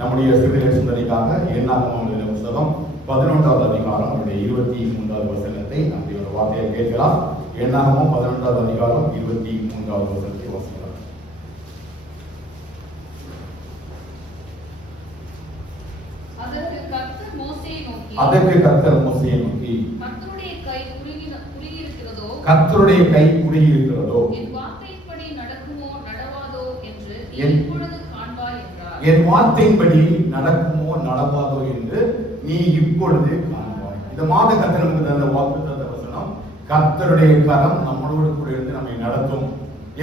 நம்முடைய சிறுநிலை சிந்தனைக்காக எண்ணாகமம் எழுதின புத்தகம் 11வது அதிகாரம் 23வது வசனத்தை நாம் தேவனுடைய வார்த்தையை கேட்கலாம். எண்ணாகமம் 11வது அதிகாரம் 23வது வசனத்தை வாசிக்கலாம். அதற்கு கர்த்தர் மோசேயை நோக்கி கர்த்தருடைய கை குறுகியிருக்கிறதோ என் வார்த்தையின்படி நடக்குமோ நடவாதோ என்று நீ இப்பொழுது காண்பாய். இந்த மாத கர்த்தர் நமக்கு தந்த வாக்குத்தத்த வசனம், கர்த்தருடைய கரம் நம்மளோடு கூட இருந்து நம்மை நடத்தும்.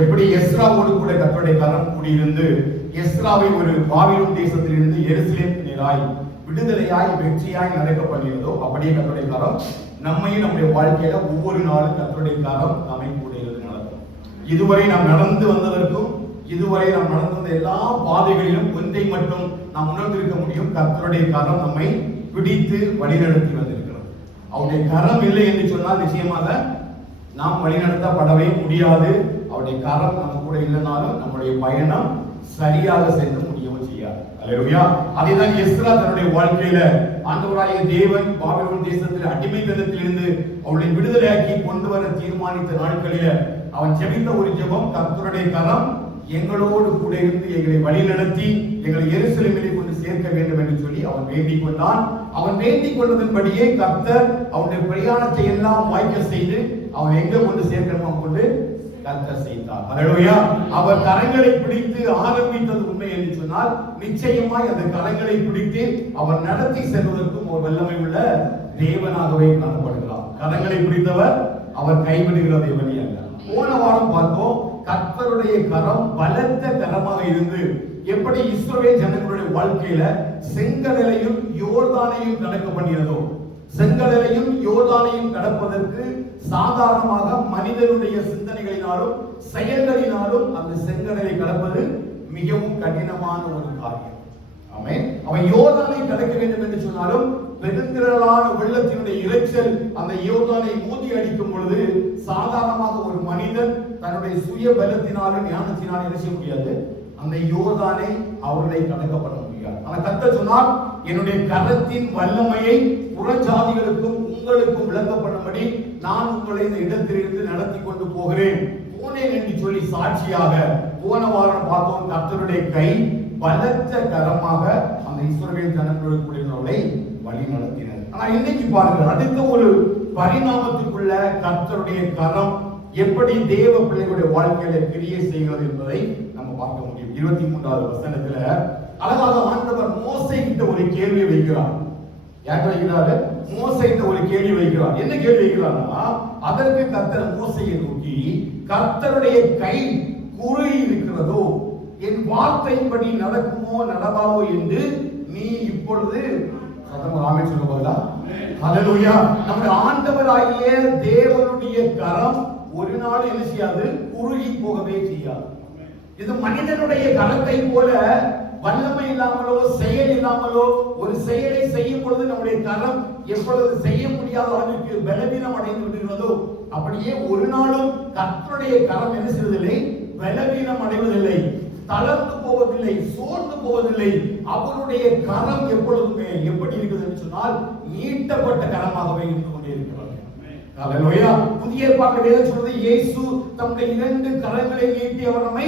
எப்படி எஸ்ராவோடு கூட கர்த்தருடைய கரம் கூடியிருந்து எஸ்ராவை ஒரு பாபிலோன் தேசத்திலிருந்து எருசலேம் நேராய் விடுதலையாய் வெற்றியாய் நடக்க பண்ணியிருந்தோ, அப்படியே கர்த்தருடைய கரம் நம்மையும் நம்முடைய வாழ்க்கையில ஒவ்வொரு நாளும் கர்த்தருடைய கரம் நம்மை கூட இருந்து நடத்தும். இதுவரை நாம் நடந்து வந்ததற்கும் இதுவரை நாம் நடந்து வந்த எல்லா பாதைகளிலும் ஒன்றை மட்டும் நாம் உணர்ந்திருக்க முடியும், கர்த்தருடைய கரம் நம்மை பிடித்து வழிநடத்தி வந்திருக்கிறது. அவருடைய கரம் இல்லை என்று சொன்னால் நிச்சயமாக நாம் வழிநடத்தப்படவே முடியாது. அவருடைய கரம் நம்ம கூட இல்லைனாலும் நம்முடைய பயணம் சரியாக சென்று முடியவும் செய்யாது. அல்லேலூயா. அதைதான் எஸ்ரா தன்னுடைய வாழ்க்கையில ஆண்டவராகிய தேவன் பாபிலோன் தேசத்தில் அடிமைத்தனத்திலிருந்து அவளை விடுதலையாக்கி கொண்டு வர தீர்மானித்த நாட்களில அவன் ஜெபித்த ஒரு ஜெபம், கர்த்தருடைய கரம் எங்களோடு கூட இருந்து எங்களை வழிநடத்தி எங்களை எருசலேமிலே கொண்டு சேர்க்க வேண்டும் என்று சொல்லி அவன் வேண்டிக் கொண்டான். அவன் வேண்டிக் கொண்டதன்படியே கர்த்தர் அவனுடைய பிரயாணத்தை எல்லாம் வாய்க்க செய்து அவன் எங்க கொண்டு சேர்க்கணுமோ கொண்டு கர்த்தர் செய்தார். அல்லேலூயா. அவர் கரங்களை பிடித்து ஆரம்பித்தது உண்மை என்று சொன்னால் நிச்சயமாய் அந்த கரங்களை பிடித்து அவர் நடத்தி செல்வதற்கும் ஒரு வல்லமை உள்ள தேவனாகவே காணப்படுகிறார். கரங்களை பிடித்தவர் அவர் கைவிடுகிற தேவனே அல்ல. போன வாரம் பார்த்தோம், கர்த்தருடைய கரம் பலத்த கரமாக இருந்து எப்படி இஸ்ரவேல் ஜனங்களுடைய வாழ்க்கையில செங்கடலையும் யோர்தானையும் கடக்க பண்ணியதோ, செங்கடலையும் யோர்தானையும் கடப்பதற்கு சாதாரணமாக மனிதனுடைய சிந்தனைகளினாலும் செயல்களினாலும் அந்த செங்கடலை கடப்பது மிகவும் கடினமான ஒரு காரியம். அவன் யோர்தானை கடக்க வேண்டும் என்று சொன்னாலும் பெருந்திரளான வெள்ளத்தினுடைய இரைச்சல் அந்த யோர்தானை மோதி அடிக்கும் பொழுது சாதாரணமாக ஒரு மனிதன் தன்னுடைய சுய பலத்தினாலும் ஞானத்தினாலும் என்ன செய்ய முடியாது, அந்த யோர்தானை அவர்களை கடக்க பண்ண முடியாது. ஆனா கர்த்தர் சொன்னார், என்னுடைய கரத்தின் வல்லமையை புறஜாதிகளுக்கும் உங்களுக்கும் விளங்க பண்ணும்படி நான் உங்களை இந்த இடத்திலிருந்து நடத்தி கொண்டு போகிறேன் போனேன் என்று சொல்லி சாட்சியாக போன வாரம் பார்த்தோம். கர்த்தருடைய கை பலத்த கரமாக அந்த இஸ்ரவேல் ஜனங்களுக்குள்ளவர்களை வழி நடத்தினர். ஆனா இன்னைக்கு பாருங்க, அடுத்த ஒரு பரிணாமத்துக்குள்ள கர்த்தருடைய கரம் எப்படி தேவ பிள்ளைகளுடைய வாழ்க்கையில கிரியை செய்கிறது என்பதை நம்ம பார்க்க முடியும். 23வது வசனத்துல அழகாக ஆண்டவர் மோசே கிட்ட ஒரு கேள்வி வைக்கிறார். யார் வைக்கிறாரு? மோசே கிட்ட ஒரு கேள்வி வைக்கிறார். என்ன கேள்வி வைக்கிறார்னா, அதற்கு கர்த்தர் மோசேயை நோக்கி, கர்த்தருடைய கை குறுகி இருக்கிறதோ என் வார்த்தையின்படி நடக்குமோ நடவாதோ என்று நீ இப்பொழுது ஆமென் சொல்ல போதா? ஹல்லேலூயா. நம்முடைய ஆண்டவராகிய தேவனுடைய கரம் ஒரு நாள் என்ன செய்யாது, குறுகி போகவே செய்யாது. இது மனிதனுடைய கரத்தை போல வல்லமை இல்லாமலோ செயல் இல்லாமலோ ஒரு செயலை செய்யும் பொழுது நம்முடைய கரம் எப்பொழுது செய்ய முடியாத அளவுக்கு பலவீனம் அடைந்து விடுகிறதோ, அப்படியே ஒரு நாளும் கர்த்தருடைய கரம் என்ன செய்வதில்லை, பலவீனம் அடைவதில்லை, தளர்ந்து போவதில்லை, சோர்ந்து போவதில்லை. அவருடைய கரம் எப்பொழுதுமே எப்படி இருக்குது என்று சொன்னால் நீட்டப்பட்ட கரமாகவே இருந்து கொண்டே இருக்கிறார். ஹல்லேலூயா. புதிய ஏற்பாட்டில் வேதம் சொல்றது, இயேசு தம்முடைய 2 கரங்களை நீட்டி அவர் நம்மை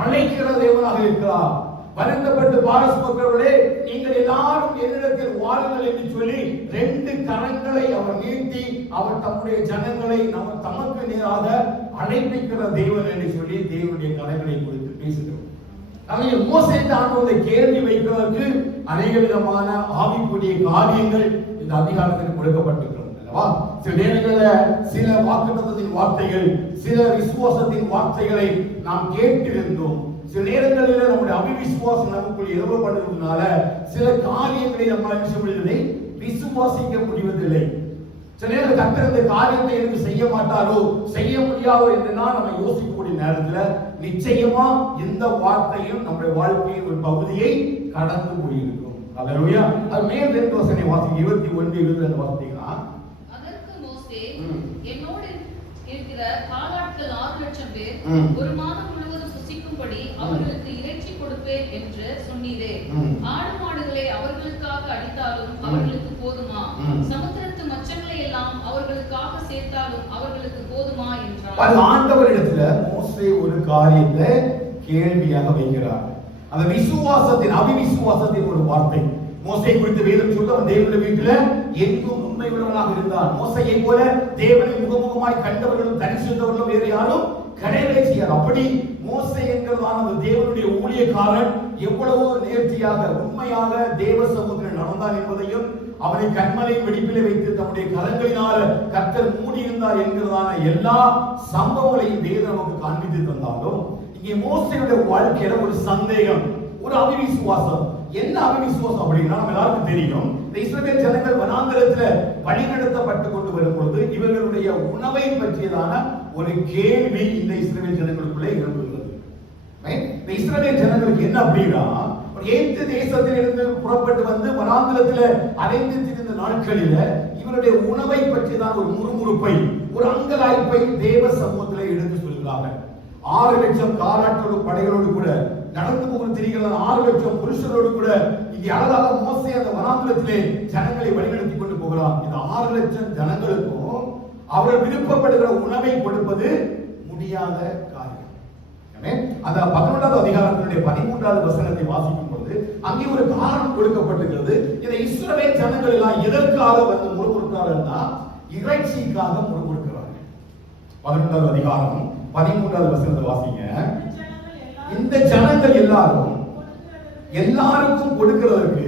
அழைக்கிற தேவனாக இருக்கிறார். வருத்தப்பட்டு பாரஸ்பக்கிறவர்களே, நீங்கள் எல்லாரும் என்னிடத்தில் வாருங்கள் என்று சொல்லி 2 கரங்களை அவர் நீட்டி அவர் தம்முடைய ஜனங்களை தமக்கு நேராக அழைப்பிக்கிற தேவன் என்று சொல்லி தேவனுடைய கரங்களை குறித்து பேசுகிறோம். மோசேக்கு ஆண்டவர் கேள்வி வைக்கிறதற்கு அநேக விதமான ஆவிக்குரிய காரியங்கள் இந்த அதிகாரத்தில் கொடுக்கப்பட்டிருக்கிறது அல்லவா? சில நேரங்களில் சில வாக்குத்தத்தத்தின் வார்த்தைகள், சில விசுவாசத்தின் வார்த்தைகளை நாம் கேட்டிருந்தோம். சில நேரங்களில் நம்முடைய அவிவிசுவாசம் நமக்குள் எழுவப்படுவதனால சில காரியங்களை நம்மால் விசுவாசிக்க முடிவதில்லை. சில நேரம் கர்த்தர் இந்த காரியத்தை எனக்கு செய்ய மாட்டாரோ, செய்ய முடியாதோ என்று நம்ம யோசிக்கக்கூடிய நேரத்தில் நிச்சயமா இந்த வார்த்தையும் நம்முடைய வாழ்க்கையின் ஒரு பகுதியை கடந்து போயிருக்கும். அல்லேலூயா. அது மேல் 2 வசனத்தை வாசிங்க. 21, 22 வாசித்தீங்கன்னா, அதற்கு மோசே, என்னோடு இருக்கிற காலாட்கள் 6 லட்சம் பேர் ஒரு மாதம் முழுவதும் புசிக்கும் இருக்கும்படி அவர்களுக்கு இறைச்சி கொடுப்பேன் என்று சொன்னீரே. ஆடு மாடுகளை அவர்களுக்காக அடித்தாலும் அவர்களுக்கு போதுமா? சமுத்திரத்து மச்சங்களை எல்லாம் அவர்களுக்காக சேர்த்தாலும் அவர்களுக்கு போதுமா என்றார். ஆண்டவரிடத்துல மோசே ஒரு காரியத்தை கேள்வியாக வைக்கிறார். அந்த விசுவாசத்தின் அவிசுவாசத்தின் ஒரு வார்த்தை. மோசே குறித்து வேதம் சொல்ல, அவன் தேவனுடைய வீட்டில எங்கும் உண்மை உள்ளவனாக இருந்தான். மோசையை போல தேவனை முகமுகமாய் கண்டவர்களும் தரிசித்தவர்களும் வேறு யாரும் கிடையவே செய்யார். அப்படி மோசே என்கிறதான அந்த தேவனுடைய ஊழியக்காரன் எவ்வளவோ நேர்த்தியாக உண்மையாக தேவ சமூகத்தில் நடந்தான் என்பதையும், அவனை கண்மலை வெடிப்பிலே வைத்து தம்முடைய கரங்களினால கர்த்தர் மூடி இருந்தார் என்கிறதான எல்லா சம்பவங்களையும் வேதம் நமக்கு காண்பித்து தந்தாலும், இங்கே மோசேயுடைய வாழ்க்கையில ஒரு சந்தேகம், ஒரு அவிசுவாசம். என்ன அவிசுவாசம் அப்படின்னா, நம்ம எல்லாருக்கும் தெரியும், இந்த இஸ்ரவேல் ஜனங்கள் வனாந்தரத்துல வழிநடத்தப்பட்டு கொண்டு வரும் பொழுது இவர்களுடைய உணவை பற்றியதான ஒரு கேள்வி இந்த இஸ்ரவேல் ஜனங்களுக்குள்ளே எழும்புகிறது. இந்த இஸ்ரவேல் ஜனங்களுக்கு என்ன அப்படின்னா, எகிப்து தேசத்திலிருந்து புறப்பட்டு வந்து வனாந்தரத்துல அலைந்து திரிந்த நாட்களில இவருடைய உணவை பற்றியதான ஒரு முறுமுறுப்பை, ஒரு அங்கலாய்ப்பை தேவ சமூகத்திலே எடுத்து சொல்கிறார்கள். 6 லட்சம் காலாட்களோடு படைகளோடு கூட நடந்து போகிற திரிகிற 6 லட்சம் புருஷரோடு கூட இங்கே அழகாக மோசே அந்த வனாந்தரத்திலே ஜனங்களை வழிநடத்தி கொண்டு போகிறார். இந்த 6 லட்சம் ஜனங்களுக்கும் அவர்கள் விருப்பப்படுகிற உணவை கொடுப்பது முடியாத காரியம். அந்த 11வது அதிகாரத்தினுடைய 13வது வசனத்தை வாசிக்கும் பொழுது அங்கே ஒரு காரணம் கொடுக்கப்பட்டிருக்கிறது. இந்த இஸ்ரவேல் ஜனங்கள் எல்லாம் எதற்காக வந்து முறுமுறுக்கிறார்கள்னா, இறைச்சிக்காக முறுமுறுக்கிறார்கள். 11வது அதிகாரம் 13வது வசனத்தை வாசிங்க. இந்த ஜனங்கள் எல்லாருக்கும் கொடுக்கிறதற்கு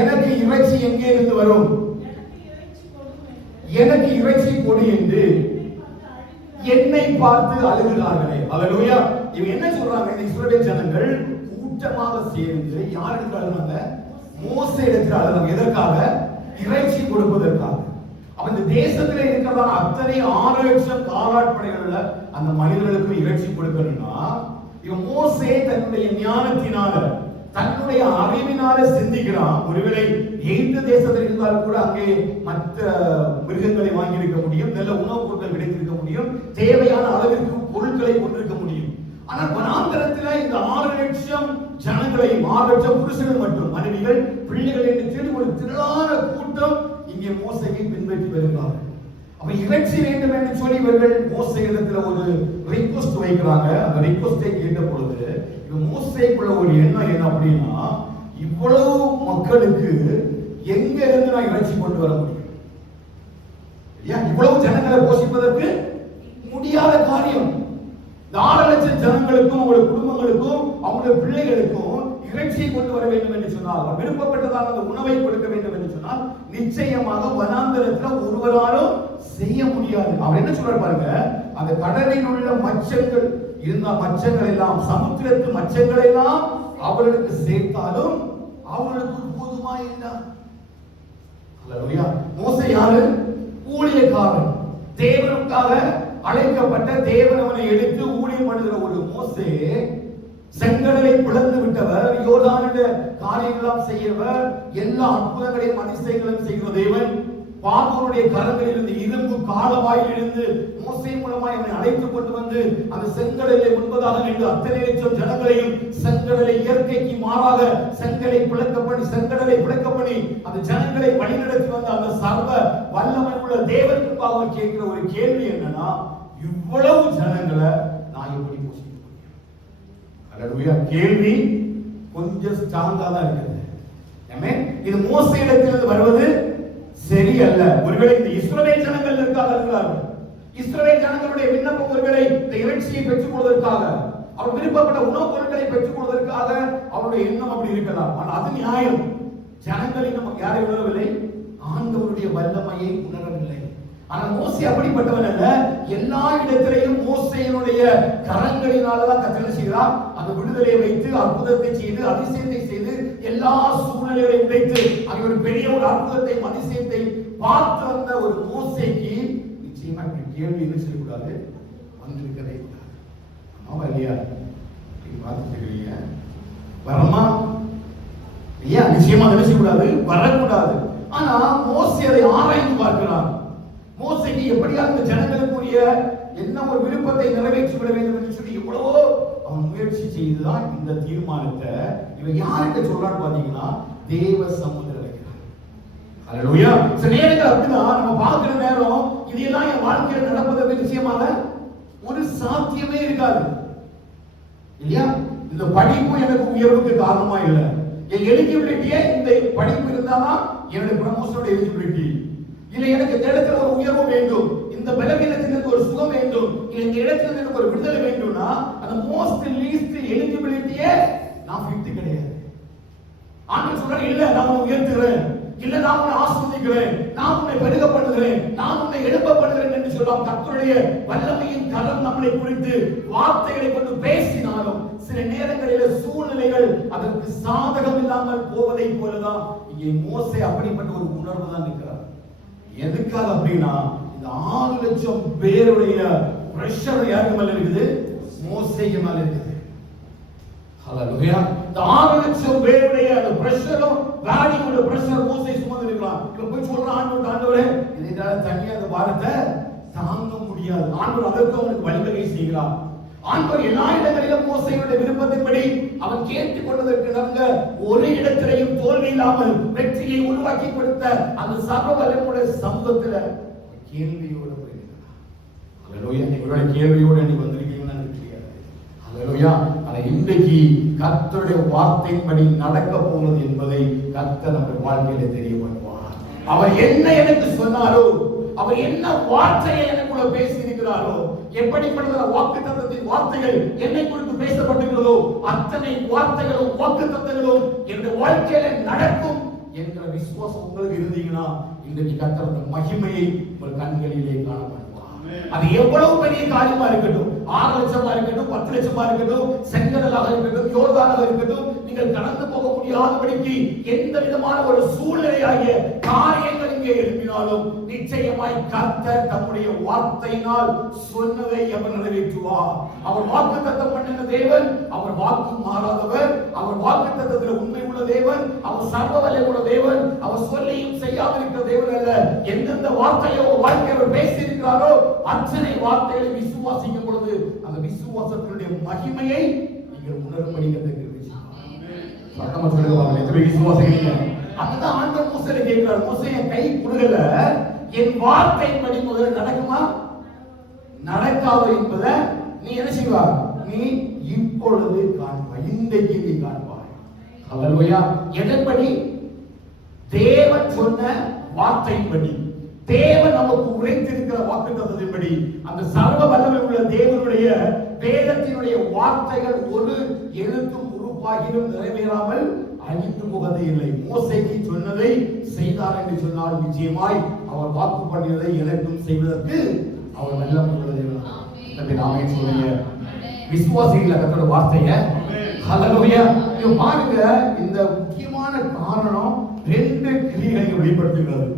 எனக்கு இறைச்சி எங்கே இருந்து வரும், எனக்கு இறைச்சி கொடு என்று என்னை பார்த்து அழுகிறார்களே. அல்லேலூயா. இவங்க என்ன சொல்றாங்க, இந்த இஸ்ரவேல் ஜனங்கள் கூட்டமாக சேர்ந்து யாருக்கு அழுறாங்க? மோசே இடத்தில் அழுறாங்க. எதற்காக? இறைச்சி கொடுப்பதற்காக. அவன் இந்த தேசத்துல இருக்கிறதான அத்தனை 6 லட்சம் காலாட்படைகள்ல அந்த மனிதர்களுக்கு இறைச்சி கொடுக்கணும்னா, இவன் மோசே தன்னுடைய ஞானத்தினால தன்னுடைய அறிவினால சிந்திக்கிறான். ஒருவேளை எகிப்து தேசத்தில் இருந்தாலும் கூட அங்கே மற்ற மிருகங்களை வாங்கி இருக்க முடியும், நல்ல உணவுப் பொருட்கள் கிடைத்திருக்க முடியும், தேவையான அளவிற்கு பொருட்களை கொண்டிருக்க முடியும். ஆனால் வனாந்தரத்துல இந்த 6 லட்சம் ஜனங்களையும் 6 லட்சம் புருஷர்கள் மற்றும் மனைவிகள் பிள்ளைகள் என்று சொல்லி ஒரு திரளான கூட்டம் இங்கே மோசேயை பின்பற்றி வருகிறார்கள். அப்ப இறைச்சி வேண்டும் என்று சொல்லி இவர்கள் மோசே இடத்துல ஒரு ரிக்வெஸ்ட் வைக்கிறாங்க. அந்த ரிக்வெஸ்டை கேட்ட பொழுது மோசேக்குள்ள ஒரு எண்ணம் என்ன அப்படின்னா, இவ்வளவு மக்களுக்கு எங்க இருந்து நான் இறைச்சி கொண்டு வர முடியும்? இவ்வளவு ஜனங்களை போஷிப்பதற்கு முடியாத காரியம். 4 லட்சம் ஜனங்களுக்கும் அவங்களுடைய குடும்பங்களுக்கும் அவங்களுடைய பிள்ளைகளுக்கும் இறைச்சியை கொண்டு வர வேண்டும் என்று சொன்னால், விருப்பப்பட்டதாக அந்த உணவை கொடுக்க வேண்டும் என்று சொன்னால் நிச்சயமாக வனாந்தரத்தில் ஒருவராலும் செய்ய முடியாது. அவர் என்ன சொல்றாரு பாருங்க, அந்த கடலில் உள்ள மச்சங்கள் இருந்த மச்சங்கள் எல்லாம், சமுத்திரத்து மச்சங்கள் எல்லாம் அவர்களுக்கு சேர்த்தாலும் அவர்களுக்கு போதுமா இல்லை. மோசே யாரு? ஊழியக்காரன். தேவனுக்காக அழைக்கப்பட்ட தேவன் அவனை எடுத்து ஊழியம் பண்ணுகிற ஒரு மோசே, செங்கடலை பிளந்து விட்டவர், யோர்தானிலே காரியங்களெல்லாம் செய்யவர், எல்லா அற்புதங்களையும் அதிசயங்களையும் செய்கிற தேவன், பார்வோனுடைய கரங்களிலிருந்து இரும்பு காலவாயிலிருந்து மோசே மூலமாய் அவனை அழைத்துக் கொண்டு வந்து அந்த செங்கடலை முன்பதாக நின்று அத்தனை லட்சம் ஜனங்களையும் செங்கடலை இயற்கைக்கு மாறாக செங்கடலை பிளக்க பண்ணி அந்த ஜனங்களை வழிநடத்தி வந்த அந்த சர்வ வல்லமை உள்ள தேவன் முன்பாக கேட்கிற ஒரு கேள்வி என்னன்னா, இவ்வளவு ஜனங்களை நான் எப்படி போஷிக்க முடியும்? அல்லேலூயா. கேள்வி கொஞ்சம் ஸ்ட்ராங்கா தான் இருக்குது. இது மோசே இடத்திலிருந்து வருவது சரியல்ல. ஒருவேளை இந்த இஸ்ரவேல் ஜனங்கள் இருக்கிறார்கள். இஸ்ரவேல் ஜனங்களுடைய விண்ணப்பம் ஒருவேளை இந்த இறைச்சியை பெற்றுக் கொள்வதற்காக, அவர் விருப்பப்பட்ட உணவுப் பொருட்களை பெற்றுக் கொள்வதற்காக அவருடைய எண்ணம் அப்படி இருக்கலாம். ஆனால் அது நியாயம். ஜனங்கள் இன்னும் யாரை உணரவில்லை? ஆண்டவருடைய வல்லமையை உணரவில்லை. ஆனால் மோசே அப்படிப்பட்டவன் அல்ல. எல்லா இடத்திலையும் மோசேயினுடைய கரங்களினாலதான் கட்டளை செய்கிறார். அந்த விடுதலையை வைத்து அற்புதத்தை செய்து அதிசயத்தை செய்து எல்லா சூழ்நிலைகளை உடைத்து அங்கே ஒரு பெரிய ஒரு அற்புதத்தை அதிசயத்தை பார்த்து வந்த ஒரு மோசேக்கு நிச்சயமா கேள்வி என்ன செய்யக்கூடாது? வந்திருக்கவே கூடாது. ஆமா இல்லையா? பார்த்துக்கிறீங்க வரமா ஏன்? நிச்சயமா என்ன செய்யக்கூடாது? வரக்கூடாது. ஆனா மோசே அதை ஆராய்ந்து பார்க்கிறார். மோசேக்கு எப்படியாவது இந்த ஜனங்களுக்குரிய என்ன ஒரு விருப்பத்தை நிறைவேற்றி விட வேண்டும் என்று சொல்லி எவ்வளவோ அவன் முயற்சி செய்துதான் இந்த தீர்மானத்தை இவன் யாருக்கு சொல்றான்னு பாத்தீங்கன்னா தேவ சமுத்திரம் வைக்கிறான். அல்லேலூயா. சில நேரங்கள் அப்படிதான் நம்ம பார்க்கிற நேரம் இதெல்லாம் என் வாழ்க்கையில் நடப்பதற்கு நிச்சயமாக ஒரு சாத்தியமே இருக்காது இல்லையா? இந்த படிப்பு எனக்கு உயர்வுக்கு காரணமா இல்லை. என் எலிஜிபிலிட்டியே இந்த படிப்பு இருந்தாதான் என்னுடைய ப்ரமோஷனோட எலிஜிபிலிட்டி இல்ல. எனக்கு இந்த இடத்துல ஒரு உயர்வு வேண்டும், இந்த பலவீனத்திலிருந்து ஒரு சுகம் வேண்டும், இந்த இடத்துல எனக்கு ஒரு விடுதலை வேண்டும்னா அந்த மோஸ்ட் லீஸ்ட் எலிஜிபிலிட்டியே நான் ஃபிட் கிடையாது. ஆண்டவர் சொல்றாரு, இல்ல நான் உன்னை உயர்த்துகிறேன், இல்ல நான் உன்னை ஆசீர்வதிக்கிறேன், நான் உன்னை பெருக பண்ணுகிறேன், நான் உன்னை எழுப்ப பண்ணுகிறேன் என்று சொல்லலாம். கர்த்தருடைய வல்லமையின் கரம் நம்மளை குறித்து வார்த்தைகளை கொண்டு பேசினாலும் சில நேரங்களில் சூழ்நிலைகள் அதற்கு சாதகம் இல்லாமல் போவதை போலதான் இங்கே மோசே அப்படிப்பட்ட ஒரு உணர்வு தான் இருக்கிறார். எதுக்காக அப்படின்னா இந்த 6 லட்சம் பேருடைய பிரஷர் யாருக்கு மேல இருக்குது? மோசேக்கு மேல இருக்குது. ஹalleluya. இந்த 6 லட்சம் பேருடைய அந்த பிரஷரும் காடியோட பிரஷர் மோசே சுமந்து இருக்கலாம். இப்ப போய் சொல்ற ஆண்டவரே இதனால தனியா அந்த பாரத்தை தாங்க முடியாது. ஆண்டவர் அதற்கு அவனுக்கு வழிவகை செய்கிறார். ஆண்டவர் எல்லா இடங்களிலும் மோசேயுடைய விருப்பத்தின்படி அவன் கேட்டுக் கொண்டதற்கு நடந்த ஒரு இடத்திலையும் தோல்வி இல்லாமல் வெற்றியை உருவாக்கி கொடுத்த அந்த சர்வ வல்லமையுடைய சமூகத்துல கேள்வியோடு வருகிறார். அல்லேலூயா. நீங்களோட கேள்வியோடு நீ வந்திருக்கீங்கன்னு எனக்கு தெரியாது. அல்லேலூயா. ஆனா இன்றைக்கு கர்த்தருடைய வார்த்தையின்படி நடக்க போகிறது என்பதை கர்த்தர் நம்முடைய வாழ்க்கையில தெரியப்படுவார். அவர் என்ன எனக்கு சொன்னாரோ, அவர் என்ன வார்த்தையை எனக்குள்ள பேசி இருக்கிறாரோ, எப்படிப்பட்ட வாக்குத்தத்தத்தின் வார்த்தைகள் என்னை குறித்து பேசப்பட்டிருக்கிறதோ அத்தனை வார்த்தைகளும் வாக்குத்தத்தங்களும் என்னுடைய வாழ்க்கையில நடக்கும் என்கிற விசுவாசம் உங்களுக்கு இருந்தீங்கன்னா இன்றைக்கு கர்த்தருடைய மகிமையை உங்கள் கண்களிலே காணப்படுவார். அது எவ்வளவு பெரிய காரியமா இருக்கட்டும், 6 லட்சமா இருக்கட்டும், 10 லட்சமா இருக்கட்டும், செங்கடலாக இருக்கட்டும், யோர்தானாக இருக்கட்டும், நீங்கள் கடந்து போக முடியாதபடிக்கு எந்த விதமான ஒரு சூழ்நிலையாகிய காரியங்கள் இங்கே எழுப்பினாலும் நிச்சயமாய் கர்த்தர் தம்முடைய வார்த்தையினால் சொன்னதை அவர் நிறைவேற்றுவார். அவர் வாக்குத்தத்தம் பண்ணின தேவன், அவர் வாக்கு மாறாதவர், அவர் வாக்குத்தத்தத்தில் உண்மை உள்ள தேவன், அவர் சர்வ வல்லமையுள்ள தேவன், அவர் சொல்லியும் செய்யாமல் இருக்கிற தேவன் அல்ல. எந்தெந்த வார்த்தையோ வாழ்க்கையில் பேசி இருக்கிறாரோ அத்தனை வார்த்தைகளை விசுவாசிக்கும் பொழுது அந்த விசுவாசத்தினுடைய மகிமையை நீங்கள் உணரும்படி விசுவாசிக்கிறீங்க. அதுதான் ஆண்டவர் மோசேயை கேட்கிறார். மோசே என் கை குடுகல, என் வார்த்தையின்படி முதல்ல நடக்குமா நடக்காதோ என்பதை நீ என்ன செய்வார்? நீ இப்பொழுது காண்பாய், இன்றைக்கு நீ காண்பாய். அல்லேலூயா. எதன்படி? தேவன் சொன்ன வார்த்தையின்படி, தேவன் நமக்கு உரைத்திருக்கிற வாக்குத்தத்தத்தின்படி, அந்த சர்வ வல்லமை உள்ள தேவனுடைய வேதத்தினுடைய வார்த்தைகள் ஒரு எழுத்தும் உருவாகிலும் நிறைவேறாமல் அழிந்து போவதே இல்லை. மோசேக்கு சொன்னதை செய்தார் என்று சொன்னால் நிச்சயமாய் அவர் வாக்கு பண்ணியதை எனக்கும் செய்வதற்கு அவர் வல்லமை உள்ள தேவன். ஆமென் சொல்லுங்க. விசுவாசிகள் கர்த்தருடைய வார்த்தையை ஹல்லேலூயா. நீங்க பாருங்க, இந்த முக்கியமான காரணம் 2 கிரியைகளை வெளிப்படுத்துகிறது.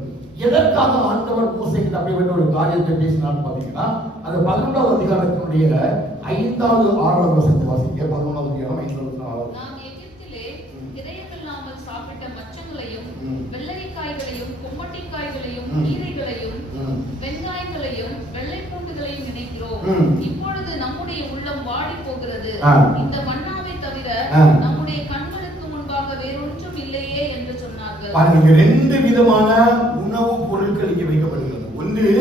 எதற்காக ஆண்டவர் மோசேக்கு அப்படிப்பட்ட ஒரு காரியத்தை பேசினார் பாத்தீங்கன்னா, அந்த 11வது அதிகாரத்தினுடைய 5வது 6வது வசனத்தை வாசிக்க. 11வது அதிகாரம் 5வது வசனம். நாம் எகிப்திலே இதயமில்லாமல் சாப்பிட்ட மச்சங்களையும் வெள்ளரிக்காய்களையும் கொம்மட்டிக்காய்களையும் கீரைகளையும் வெங்காயங்களையும் வெள்ளை பூண்டுகளையும் நினைக்கிறோம். இப்பொழுது நம்முடைய உள்ளம் வாடி போகிறது. இந்த மன்னாவை தவிர நம்முடைய கண்களுக்கு முன்பாக வேறொன்றும் இல்லையே என்று சொன்னார்கள். பாருங்க, 2 விதமான உணவு பொருட்கள் இங்கே வைக்கப்படுகிறது. ஒன்று,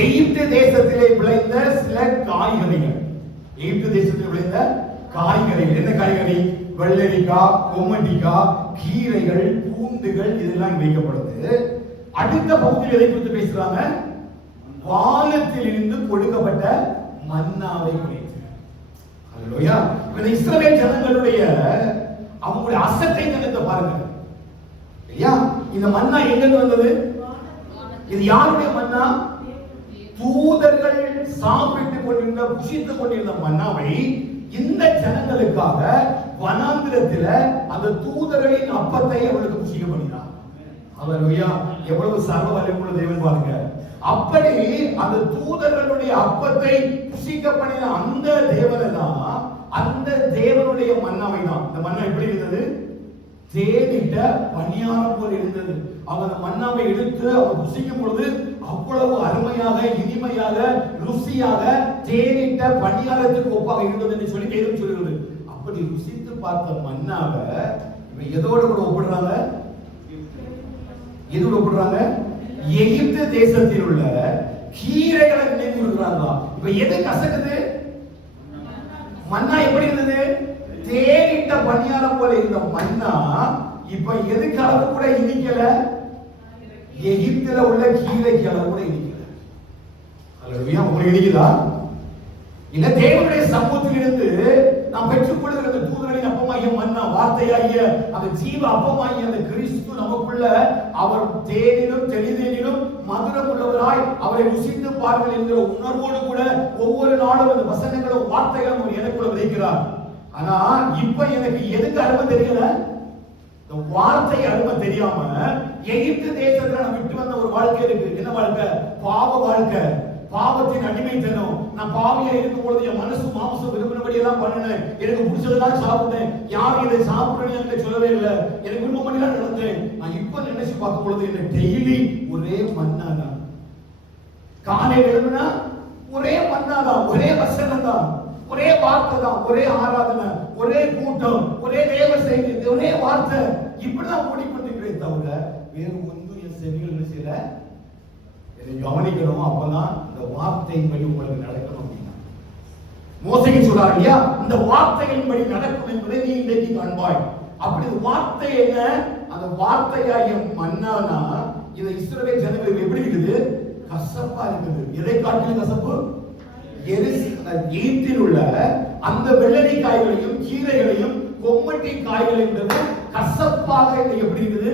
எகிப்து தேசத்திலே விளைந்த சில காய்கறிகள். எகிப்து தேசத்தில் விளைந்த காய்கறிகள். என்ன காய்கறி? வெள்ளரிக்காய், கொம்மட்டிக்காய், கீரைகள், பூண்டுகள், இதெல்லாம் வைக்கப்படுது. அடுத்த பகுதியில் எதை குறித்து பேசுறாங்க? வானத்தில் இருந்து கொடுக்கப்பட்ட மன்னாவை குறித்து. அல்லேலூயா. இந்த இஸ்ரவேல் ஜனங்களுடைய அவங்களுடைய அசட்டை தனத்தை பாருங்க. ஐயா, இந்த மன்னா எங்கிருந்து வந்தது? இது யாருடைய மன்னா? தூதர்கள் சாப்பிட்டுக் கொண்டிருந்த, புசித்துக் கொண்டிருந்த மன்னாவை இந்த ஜனங்களுக்காக வனாந்திரத்தில அந்த தூதர்களின் அப்பத்தை அவர்களுக்கு புசிக்க பண்ணினார். அல்லேலூயா. எவ்வளவு சர்வ வல்லமையுள்ள தேவன் பாருங்க. அப்படி அந்த தூதர்களுடைய அப்பத்தை புசிக்க பண்ணின அந்த தேவனை தான், அந்த தேவனுடைய மன்னாவை தான். இந்த மன்னா எப்படி இருந்தது? தேனிட்ட பணியாரம் போல இருந்தது. அவங்க அந்த மன்னாவை எடுத்து அவங்க புசிக்கும் பொழுது அவ்வளவு அருமையாக, இனிமையாக, ருசியாக, தேனிட்ட பணியாரத்துக்கு ஒப்பாக இருந்தது என்று சொல்லி வேதம் சொல்கிறது. அப்படி ருசித்து பார்த்த மன்னாவை இவன் எதோட கூட ஒப்பிடுறாங்க? எதோட ஒப்பிடுறாங்க? எகிப்து தேசத்தில் உள்ள கீரைகளை நினைவு இருக்கிறாங்க. இப்ப எது கசக்குது? மன்னா எப்படி இருந்தது? தேனிட்ட பணியாரம் போல இருந்த மன்னா இப்ப எதுக்கு அளவு கூட இனிக்கல? எகிப்துல உள்ள கீரைக்கு அளவு கூட இனிக்கல. அல்லேலூயா. உங்களுக்கு இனிக்குதா? இல்ல தேவனுடைய சமூகத்திலிருந்து நாம் பெற்றுக்கொள்கிற அந்த தூதரின் அப்பமாகிய மன்னா, வார்த்தையாகிய அந்த ஜீவ அப்பமாகிய அந்த கிறிஸ்து நமக்குள்ள அவர் தேனிலும் தெளிதேனிலும் மதுரம் உள்ளவராய் அவரை ருசித்து பாருங்கள் என்கிற உணர்வோடு கூட ஒவ்வொரு நாளும் அந்த வசனங்களும் வார்த்தைகளும் அவர் எனக்குள்ள விதைக்கிறார். ஆனா இப்ப எனக்கு எதுக்கு அருமை தெரியல? இந்த வார்த்தை அருமை தெரியாம எகிப்து தேசத்துல நான் விட்டு வந்த ஒரு வாழ்க்கை இருக்கு. என்ன வாழ்க்கை? பாவ வாழ்க்கை, பாவத்தின் அடிமைத்தனம். நான் பாவியா இருக்கும் பொழுது என் மனசு மாம்சம் விரும்பினபடி எல்லாம் பண்ணினேன், எனக்கு பிடிச்சதெல்லாம் சாப்பிட்டேன், யாரும் இதை சாப்பிடுறேன்னு என்கிட்ட சொல்லவே இல்லை, எனக்கு விருப்பப்படி தான் நடந்தேன். நான் இப்ப நினைச்சு பார்க்கும் பொழுது என்ன டெய்லி ஒரே மன்னா தான். காலையில் எழுதுனா ஒரே மன்னா தான், ஒரே வசனம் தான், ஒரே வார்த்தை தான், ஒரே ஆராதனை, ஒரே கூட்டம், ஒரே தேவ செய்தி, ஒரே வார்த்தை. இப்படிதான் ஓடிக்கொண்டிருக்கிறேன் தவிர வேறு ஒன்றும் என் செவிகள் என்ன செய்யல. இதை கவனிக்கணும். அப்பதான் இந்த வார்த்தையின்படி உங்களுக்கு நடக்கணும் அப்படின்னா மோசைக்கு சொல்றாரு இல்லையா, இந்த வார்த்தையின்படி நடக்கும் என்பதை நீ இன்றைக்கு காண்பாய். அப்படி வார்த்தை என்ன? அந்த வார்த்தையாகிய மன்னானா இந்த இஸ்ரவேல் ஜனங்களுக்கு எப்படி இருக்குது? கசப்பா இருக்குது. எதை காட்டிலும் கசப்பு? எகிப்தில் உள்ள அந்த வெள்ளரிக்காய்களையும் கீரைகளையும் கொம்மட்டி காய்களையும் கசப்பாக எப்படி இருக்குது?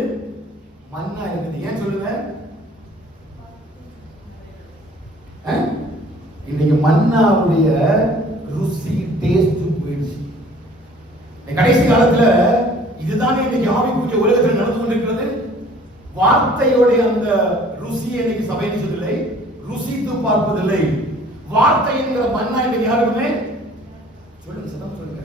மன்னா இருக்குது. ஏன் சொல்லுங்க? இன்னைக்கு மன்னாவுடைய ருசி, டேஸ்ட் போயிடுச்சு. கடைசி காலத்துல இதுதானே இன்னைக்கு ஆவிக்குரிய உலகத்தில் நடந்து கொண்டிருக்கிறது. வார்த்தையோடைய அந்த ருசியை இன்னைக்கு சபை சொல்லவில்லை, ருசித்து பார்ப்பதில்லை. வார்த்தை என்கிற மன்னா இன்னைக்கு யாருக்குமே சொல்லுங்க, சத்தம் சொல்லுங்க.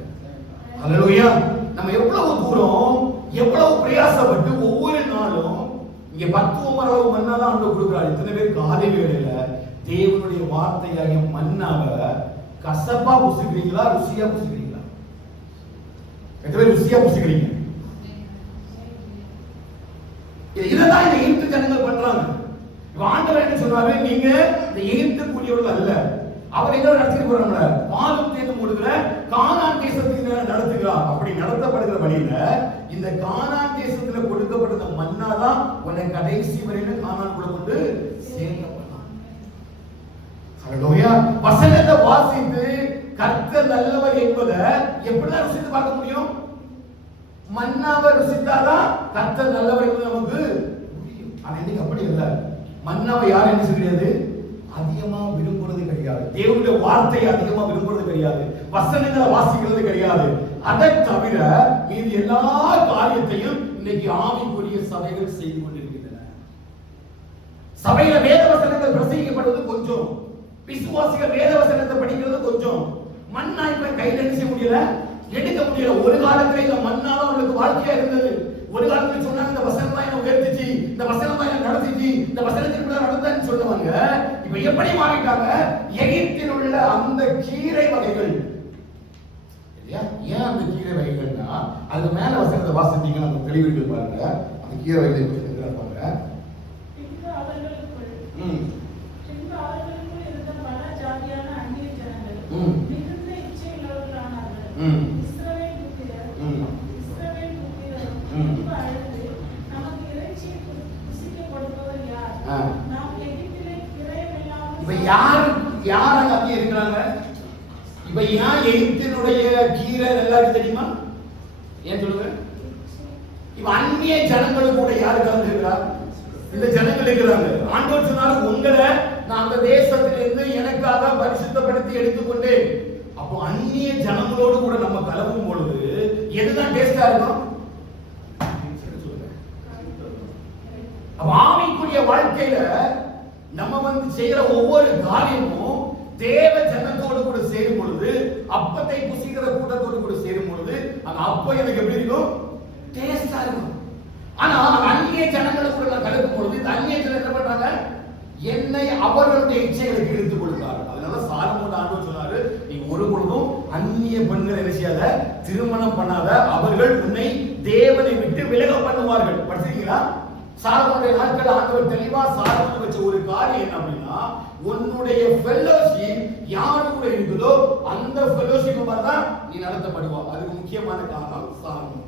அல்லேலூயா. நம்ம எவ்வளவு தூரம், எவ்வளவு பிரயாசப்பட்டு ஒவ்வொரு நாளும் இங்க 10 அளவு மன்னா தான் ஆண்டு கொடுக்கிறார். இத்தனை பேர் காலை வேளையில தேவனுடைய வார்த்தையாகிய மன்னாவை கசப்பா புசிக்கிறீங்களா, ருசியா புசிக்கிறீங்களா? எத்தனை பேர் ருசியா புசிக்கிறீங்க? இததான் இந்த எகிப்து ஜனங்கள் பண்றாங்க. ஆண்டவர் என்ன சொல்றாரு? நீங்க இந்த எகிப்துக்குரியவர்கள் அல்ல, அவர் எங்க நடத்திட்டு போறாங்க? பாலும் தேனும் ஓடுகிற கானான் தேசத்துக்கு நடத்துகிறார். அப்படி நடத்தப்படுகிற வழியில இந்த கானான் தேசத்துல கொடுக்கப்பட்ட மன்னா தான் உன்னை கடைசி வரையில கானான் கூட கொண்டு சேர்க்கப்படலாம். அல்லேலூயா. வசனத்தை வாசித்து கர்த்தர் நல்லவர் என்பதை எப்படிதான் ருசித்து பார்க்க முடியும்? மன்னாவை ருசித்தாதான் கர்த்தர் நல்லவர் என்பது நமக்கு புரியும். ஆனா இன்னைக்கு அப்படி இல்லை. மன்னாவை யாரும் என்ன செய்யாது? அதிகமா விரும்புறது கிடையாது. தேவனுடைய வார்த்தையை அதிகமா விரும்புறது கிடையாது. வசனங்களை வாசிக்கிறது கிடையாது. அதை தவிர மீதி எல்லா காரியத்தையும் இன்னைக்கு ஆவிக்குரிய சபைகள் செய்து கொண்டிருக்கின்றன. சபையில வேத வசனங்கள் பிரசங்கிக்கப்படுவது கொஞ்சம், விசுவாசிகள் வேத வசனத்தை படிக்கிறது கொஞ்சம். மன்னா இப்ப கையில என்ன செய்ய முடியல, எடுக்க முடியல. ஒரு காலத்துல இந்த மன்னால அவங்களுக்கு வாழ்க்கையா இருந்தது. ஒரு காலத்துல சொன்னாங்க இந்த வசனம் தான் என்ன உயர்த்திச்சு, இந்த வசனம் தான் என்ன நடத்திச்சு, இந்த வசனத்திற்கு நடந்தான்னு சொல்லுவாங்க. இப்ப எப்படி மாறிட்டாங்க? எகிப்தில் உள்ள அந்த கீரை வகைகள் இல்லையா? ஏன் அந்த கீரை வகைகள்னா அது மேல வசனத்தை வாசித்தீங்க, நம்ம தெளிவுகள் பாருங்க. அந்த கீரை வகைகள் பாருங்க. இப்ப யார் அங்கே இருக்கிறாங்க? இப்ப ஏன் எகிப்தினுடைய கீரை எல்லாருக்கும் தெரியுமா? ஏன் சொல்லுங்க? இப்ப அந்நிய ஜனங்களும் கூட யாரு கலந்துருக்கிறார்? இந்த ஜனங்கள் இருக்கிறாங்க. ஆண்டவர் சொன்னாரு, உங்களை நான் அந்த தேசத்திலிருந்து எனக்காக பரிசுத்தப்படுத்தி எடுத்துக்கொண்டேன். அப்போ அந்நிய ஜனங்களோடு கூட நம்ம கலவும் பொழுது எதுதான் டேஸ்டா இருக்கும்? அப்ப ஆவிக்குரிய வாழ்க்கையில நம்ம செய்யற ஒவ்வொரு காரியமும் தேவ ஜனத்தோடு கூட சேரும் பொழுது, அப்பத்தை புசிக்கிற கூட்டத்தோடு கூட சேரும் பொழுது அந்த அப்பம் எனக்கு எப்படி இருக்கும்? டேஸ்டா இருக்கும். ஆனா அந்நிய ஜனங்களுக்குள்ள கலக்கும் பொழுது இந்த அந்நிய ஜனங்கள் என்ன பண்றாங்க? என்னை அவர்களுடைய இச்சைகளுக்கு இழுத்துக் கொள்கிறார்கள். அதனால சாலமோன் ஆண்டவர் சொன்னாரு, நீ ஒரு பொழுதும் அந்நிய பெண்களை என்ன செய்யாத, திருமணம் பண்ணாத, அவர்கள் உன்னை தேவனை விட்டு விலக பண்ணுவார்கள். படிச்சிருக்கீங்களா? சாலமோனுடைய நாட்கள் ஆண்டவர் தெளிவா சாலமோனுக்கு வச்ச ஒரு காரியம் என்ன அப்படின்னா, உன்னுடைய ஃபெல்லோஷிப் யாரு கூட இருக்குதோ அந்த ஃபெல்லோஷிப் மாதிரி தான் நீ நடத்தப்படுவா. அதுக்கு முக்கியமான காரணம் சாலமோன்.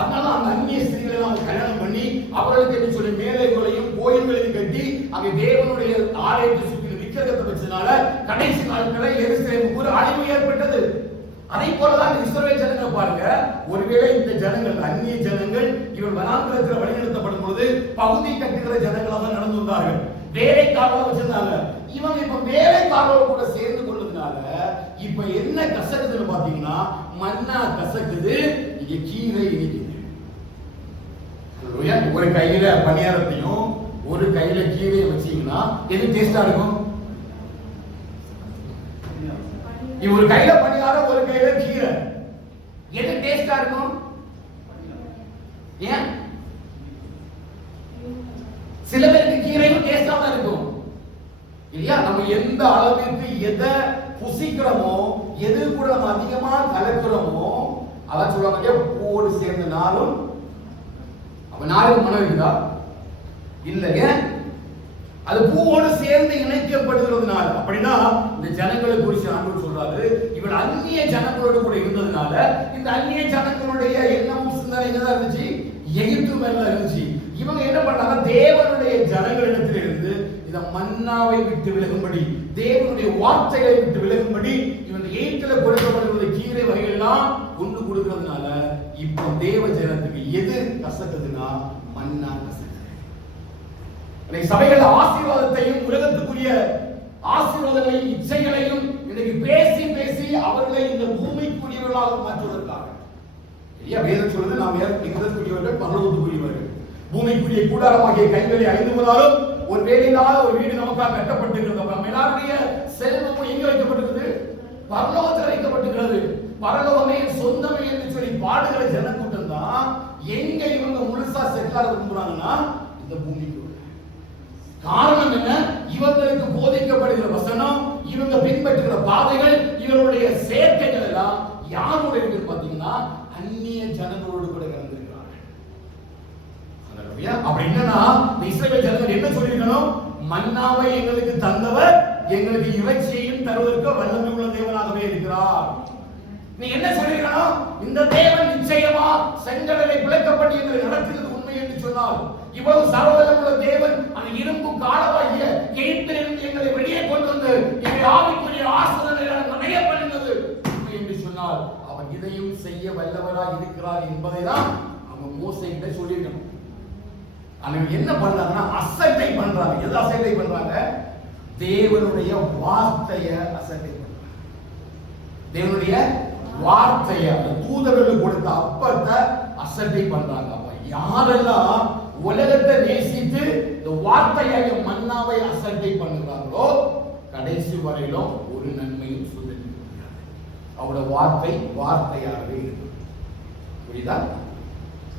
அதனால அந்த அந்நிய ஸ்திரீகளை எல்லாம் கல்யாணம் பண்ணி அவர்களுக்கு என்ன சொல்லி மேலைகளையும் கோயில்களையும் கட்டி அங்கே தேவனுடைய ஆலயத்தை சுற்றி விக்கிரகத்தை வச்சதுனால கடைசி நாட்களில் எருசலேமுக்கு ஒரு அழிவு ஏற்பட்டது. அதை போலதான் இஸ்ரவேல் ஜனங்களை பாருங்க. ஒருவேளை இந்த ஜனங்கள் அந்நிய ஜனங்கள் இவன் வனாந்திரத்தில் வழிநடத்தப்படும் பொழுது பகுதி கட்டுகிற ஜனங்களாக நடந்து வந்தார்கள். வேலைக்காரர்கள் வச்சிருந்தாங்க. இவங்க இப்ப வேலைக்காரர்கள் கூட சேர்ந்து கொள்வதனால இப்ப என்ன கசக்குதுன்னு பாத்தீங்கன்னா, மன்னா கசக்குது, இங்க கீரை இனிக்குது. ஒரு கையில பணியாரத்தையும் ஒரு கையில கீரையை வச்சீங்கன்னா எது டேஸ்டா இருக்கும்? ஒரு கையில பணியாரம் ஒரு கையில கீரை, எது டேஸ்டா இருக்கும்? ஏன்? சில பேருக்கு கீரையும் டேஸ்டா தான் இருக்கும் இல்லையா? நம்ம எந்த அளவிற்கு எதை புசிக்கிறோமோ, எது கூட நம்ம அதிகமா கலக்கிறோமோ, அதான் சொல்லுவாங்க, பூவோடு சேர்ந்த நாளும் அப்ப நாளுக்கு மனம் இருக்குதா? இல்லையே. அது பூவோடு சேர்ந்து இணைக்கப்படுகிறதுனால. அப்படின்னா இந்த ஜனங்களை குறித்து ஆண்டவர் சொல்றாரு, இவள் அந்நிய ஜனங்களோடு கூட இருந்ததுனால இந்த அந்நிய ஜனங்களுடைய எண்ணமும் சிந்தனை எங்கதான் இருந்துச்சு? எகிப்து மேல இருந்துச்சு. இவங்க என்ன பண்ணாங்க? தேவனுடைய ஜனங்களிடத்தில் இருந்து இந்த மன்னாவை விட்டு விலகும்படி, தேவனுடைய வார்த்தைகளை விட்டு விலகும்படி இவங்க எகிப்துல கொடுக்கப்படுகிற கீரை வகைகள் எல்லாம் கொண்டு கொடுக்கிறதுனால இப்போ தேவ ஜனத்துக்கு எது கசக்குதுன்னா மன்னா கசக்குது. சபைகள் ஆசீர்வாதத்தையும் உலகத்துக்குரிய ஆசீர்வாதங்களையும் இச்சைகளையும் இன்னைக்கு பேசி பேசி அவர்களை இந்த பூமிக்குரியவர்களாக மாற்றுவதற்காக வேதம் சொல்றது, நாம் எதற்குரியவர்கள்? பரலோகத்துக்குரியவர்கள். பூமிக்குரிய கூடாரமாகிய கைகளை அழிந்து போனாலும் ஒரு வேலையில்லாத ஒரு வீடு நமக்காக கட்டப்பட்டிருக்கிறது. நம்ம எல்லாருடைய செல்வமும் எங்க வைக்கப்பட்டிருக்கிறது? பரலோகத்தில் வைக்கப்பட்டிருக்கிறது. பரலோகமே சொந்தமே என்று சொல்லி பாடுகிற ஜனக்கூட்டம் தான் எங்க இவங்க முழுசா செட்டில் விரும்புறாங்கன்னா இந்த பூமிக்கு. காரணம் என்ன? இவங்களுக்கு போதிக்கப்படுகிற வசனம், இவங்க பின்பற்றுகிற பாதைகள், இவருடைய சேர்க்கைகள் எல்லாம் யாரோட இருக்குன்னு பாத்தீங்கன்னா அந்நிய ஜனங்களோடு கூட கலந்திருக்கிறார்கள். அப்படி என்னன்னா இஸ்ரவேல் ஜனங்கள் என்ன சொல்லியிருக்கணும்? மன்னாவை எங்களுக்கு தந்தவர் எங்களுக்கு இறைச்சியையும் தருவதற்கு வல்லமை உள்ள தேவனாகவே இருக்கிறார். நீ என்ன சொல்லிருக்கணும்? இந்த தேவன் நிச்சயமா செங்கடலை பிளக்கப்பட்டு எங்களை நடத்துகிறது உண்மை என்று சொன்னால், இவ்வளவு சர்வவல்லமுள்ள தேவன் அந்த இரும்பு காலவாகிய எகிப்திலிருந்து எங்களை வெளியே கொண்டு வந்து எங்களை ஆவிக்குரிய ஆசீர்வாதங்களால் நிறைய பண்ணினது உண்மை என்று சொன்னால், அவன் இதையும் செய்ய வல்லவராய் இருக்கிறார் என்பதை தான் அவன் மோசேகிட்ட சொல்லியிருக்கணும். அவங்க என்ன பண்றாங்கன்னா அசட்டை பண்றாங்க. எது அசட்டை பண்றாங்க? தேவனுடைய வார்த்தையை அசட்டை பண்றாங்க. தேவனுடைய வார்த்தையை, தூதர்களுக்கு கொடுத்த அப்பத்தை அசட்டை பண்றாங்க. யாரெல்லாம் உலகத்தை நேசித்து இந்த வார்த்தையாக மன்னாவை அசட்டை பண்ணுகிறார்களோ கடைசி வரையிலும் ஒரு நன்மையும் சுதந்திரம். அவருடைய வார்த்தை வார்த்தையாகவே இருக்கு. புரியுதா?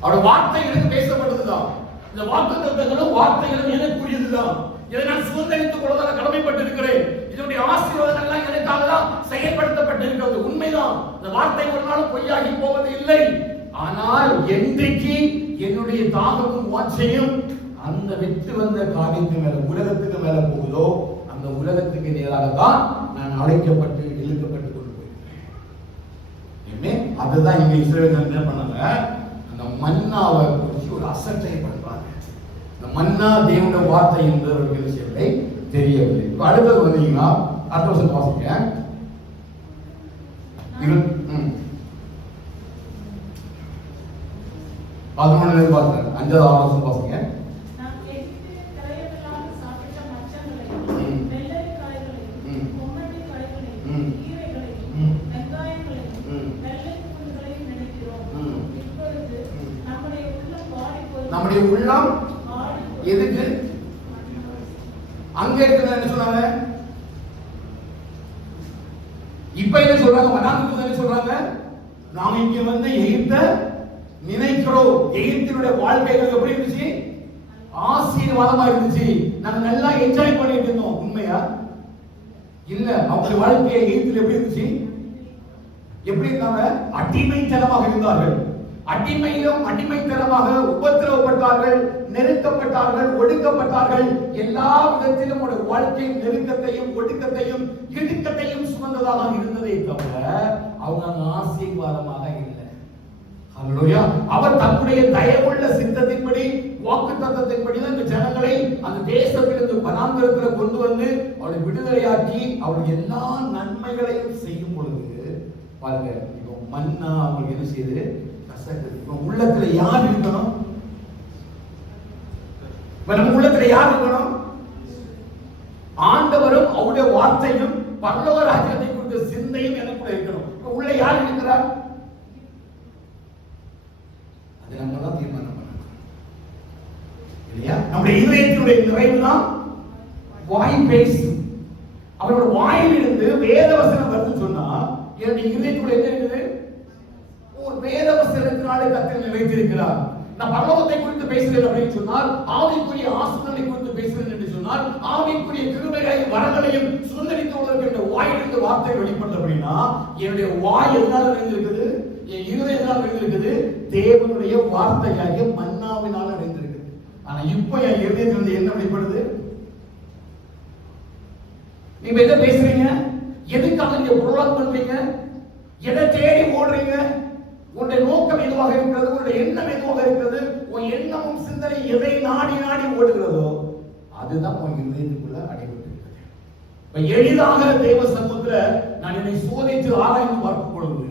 அவருடைய வார்த்தைகளுக்கு பேசப்பட்டதுதான். இந்த வாக்குத்தத்தங்களும் வார்த்தைகளும் எனக்குரியதுதான். இதை நான் சுதந்திரித்துக் கொள்ளதான் கடமைப்பட்டிருக்கிறேன். இதனுடைய ஆசீர்வாதங்கள் எல்லாம் எனக்காக தான் செயல்படுத்தப்பட்டிருக்கிறது. உண்மைதான். இந்த வார்த்தை ஒரு நாள் பொய்யாகி போவது இல்லை. ஆனால் என்றைக்கு என்னுடைய தாகமும் வாஞ்சையும் அந்த விட்டு வந்த காரியத்துக்கு மேல, உலகத்துக்கு மேல போகுதோ அந்த உலகத்துக்கு நேராக தான் நான் அழைக்கப்பட்டு இழுக்கப்பட்டு கொண்டு போயிருக்கேன். அதுதான் இங்க இஸ்ரவேல் என்ன பண்ணாங்க? அந்த மன்னாவை குறித்து ஒரு அசட்டை பண்றாங்க. இந்த மன்னா தேவனுடைய வார்த்தை என்று அவர்கள் விஷயத்தை தெரியவில்லை. இப்ப அடுத்தது வந்தீங்கன்னா அடுத்த வருஷம் வாசிங்க. 11 பாருங்க, 5வது 6வது வருஷம் வாசிங்க. நம்முடைய உள்ளம் எதுக்கு அங்க இருக்குது? என்ன சொன்னாங்க? இப்ப என்ன சொல்றாங்க? வனாந்திரத்துல என்ன சொல்றாங்க? நாம இங்க வந்து எகிப்தை நினைக்கிறோம். எகிப்தினுடைய வாழ்க்கைகள் எப்படி இருந்துச்சு? ஆசீர்வாதமா இருந்துச்சு. நாங்க நல்லா என்ஜாய் பண்ணிட்டு இருந்தோம். உண்மையா? இல்ல. அவங்க வாழ்க்கை எகிப்தில் எப்படி இருந்துச்சு? எப்படி இருந்தாங்க? அடிமைத்தனமாக இருந்தார்கள். அடிமையிலும் அடிமைத்தனமாக உபத்திரவப்பட்டார்கள், நெருக்கப்பட்டார்கள், ஒடுக்கப்பட்டார்கள். எல்லா விதத்திலும் ஒரு வாழ்க்கை நெருக்கத்தையும் ஒடுக்கத்தையும் இடுக்கத்தையும் சுமந்ததாக இருந்ததே தவிர அவங்க ஆசீர்வாதமாக இல்லை. ஹல்லேலூயா. அவர் தன்னுடைய தயவுள்ள சித்தத்தின்படி வாக்குத்தத்தத்தின்படி தான் இந்த ஜனங்களை அந்த தேசத்திலிருந்து வனாந்திரத்தில் கொண்டு வந்து அவளை விடுதலையாக்கி அவளுக்கு எல்லா நன்மைகளையும் செய்யும் பொழுது பாருங்க, இப்போ மன்னா அவங்களுக்கு என்ன செய்யுது? உள்ளத்துல யார் இருக்கணும்? நம்ம உள்ளத்துல யார் இருக்கணும்? ஆண்டவரும் அவருடைய வார்த்தையும் பரலோக ராஜ்யத்தை குறித்த சிந்தையும் எனக்குள்ள இருக்கணும். உள்ள யார் இருக்கிறார்? அது நம்ம தான் தீர்மானம் பண்ணணும் இல்லையா? நம்முடைய இதயத்தினுடைய நிறைவு தான் வாய் பேசும். அவரோட வாயிலிருந்து வேத வசனம் வருதுன்னு சொன்னா என்னுடைய இதயத்துக்குள்ள என்ன இருக்குது? ஒரு வேத வசனத்தினாலே கர்த்தர் நிலைத்திருக்கிறார். நான் பரலோகத்தை குறித்து பேசுகிறேன் அப்படின்னு சொன்னால், ஆவிக்குரிய ஆசீர்வாதங்களை குறித்து பேசுகிறேன் என்று சொன்னால், ஆவிக்குரிய கிருபைகளையும் வரங்களையும் சுதந்திரித்து கொள்வதற்கு என்ற வாயிலிருந்து வார்த்தை வெளிப்பட்டது அப்படின்னா என்னுடைய வாய் எதனால நிறைந்திருக்குது? என் இருதயம் எதனால நிறைந்திருக்குது? தேவனுடைய வார்த்தையாகிய மன்னாவினால் நிறைந்திருக்குது. ஆனா இப்போ என் இருதயத்திலிருந்து என்ன வெளிப்படுது? நீங்க என்ன பேசுறீங்க? எதுக்காக நீங்க ப்ரோலாக் பண்றீங்க? எதை தேடி ஓடுறீங்க? உன்னுடைய நோக்கம் எதுவாக இருக்கிறது? உன்னுடைய எண்ணம் எதுவாக இருக்கிறது? உன் எண்ணமும் சிந்தனை எதை நாடி நாடி ஓடுகிறதோ அதுதான் உன் இதயத்துக்குள்ள அடைபட்டு இருக்கிறது. இப்ப எளிதாக தேவ சமூகத்துல நான் என்னை சோதித்து ஆராய்ந்து பார்க்கும் பொழுது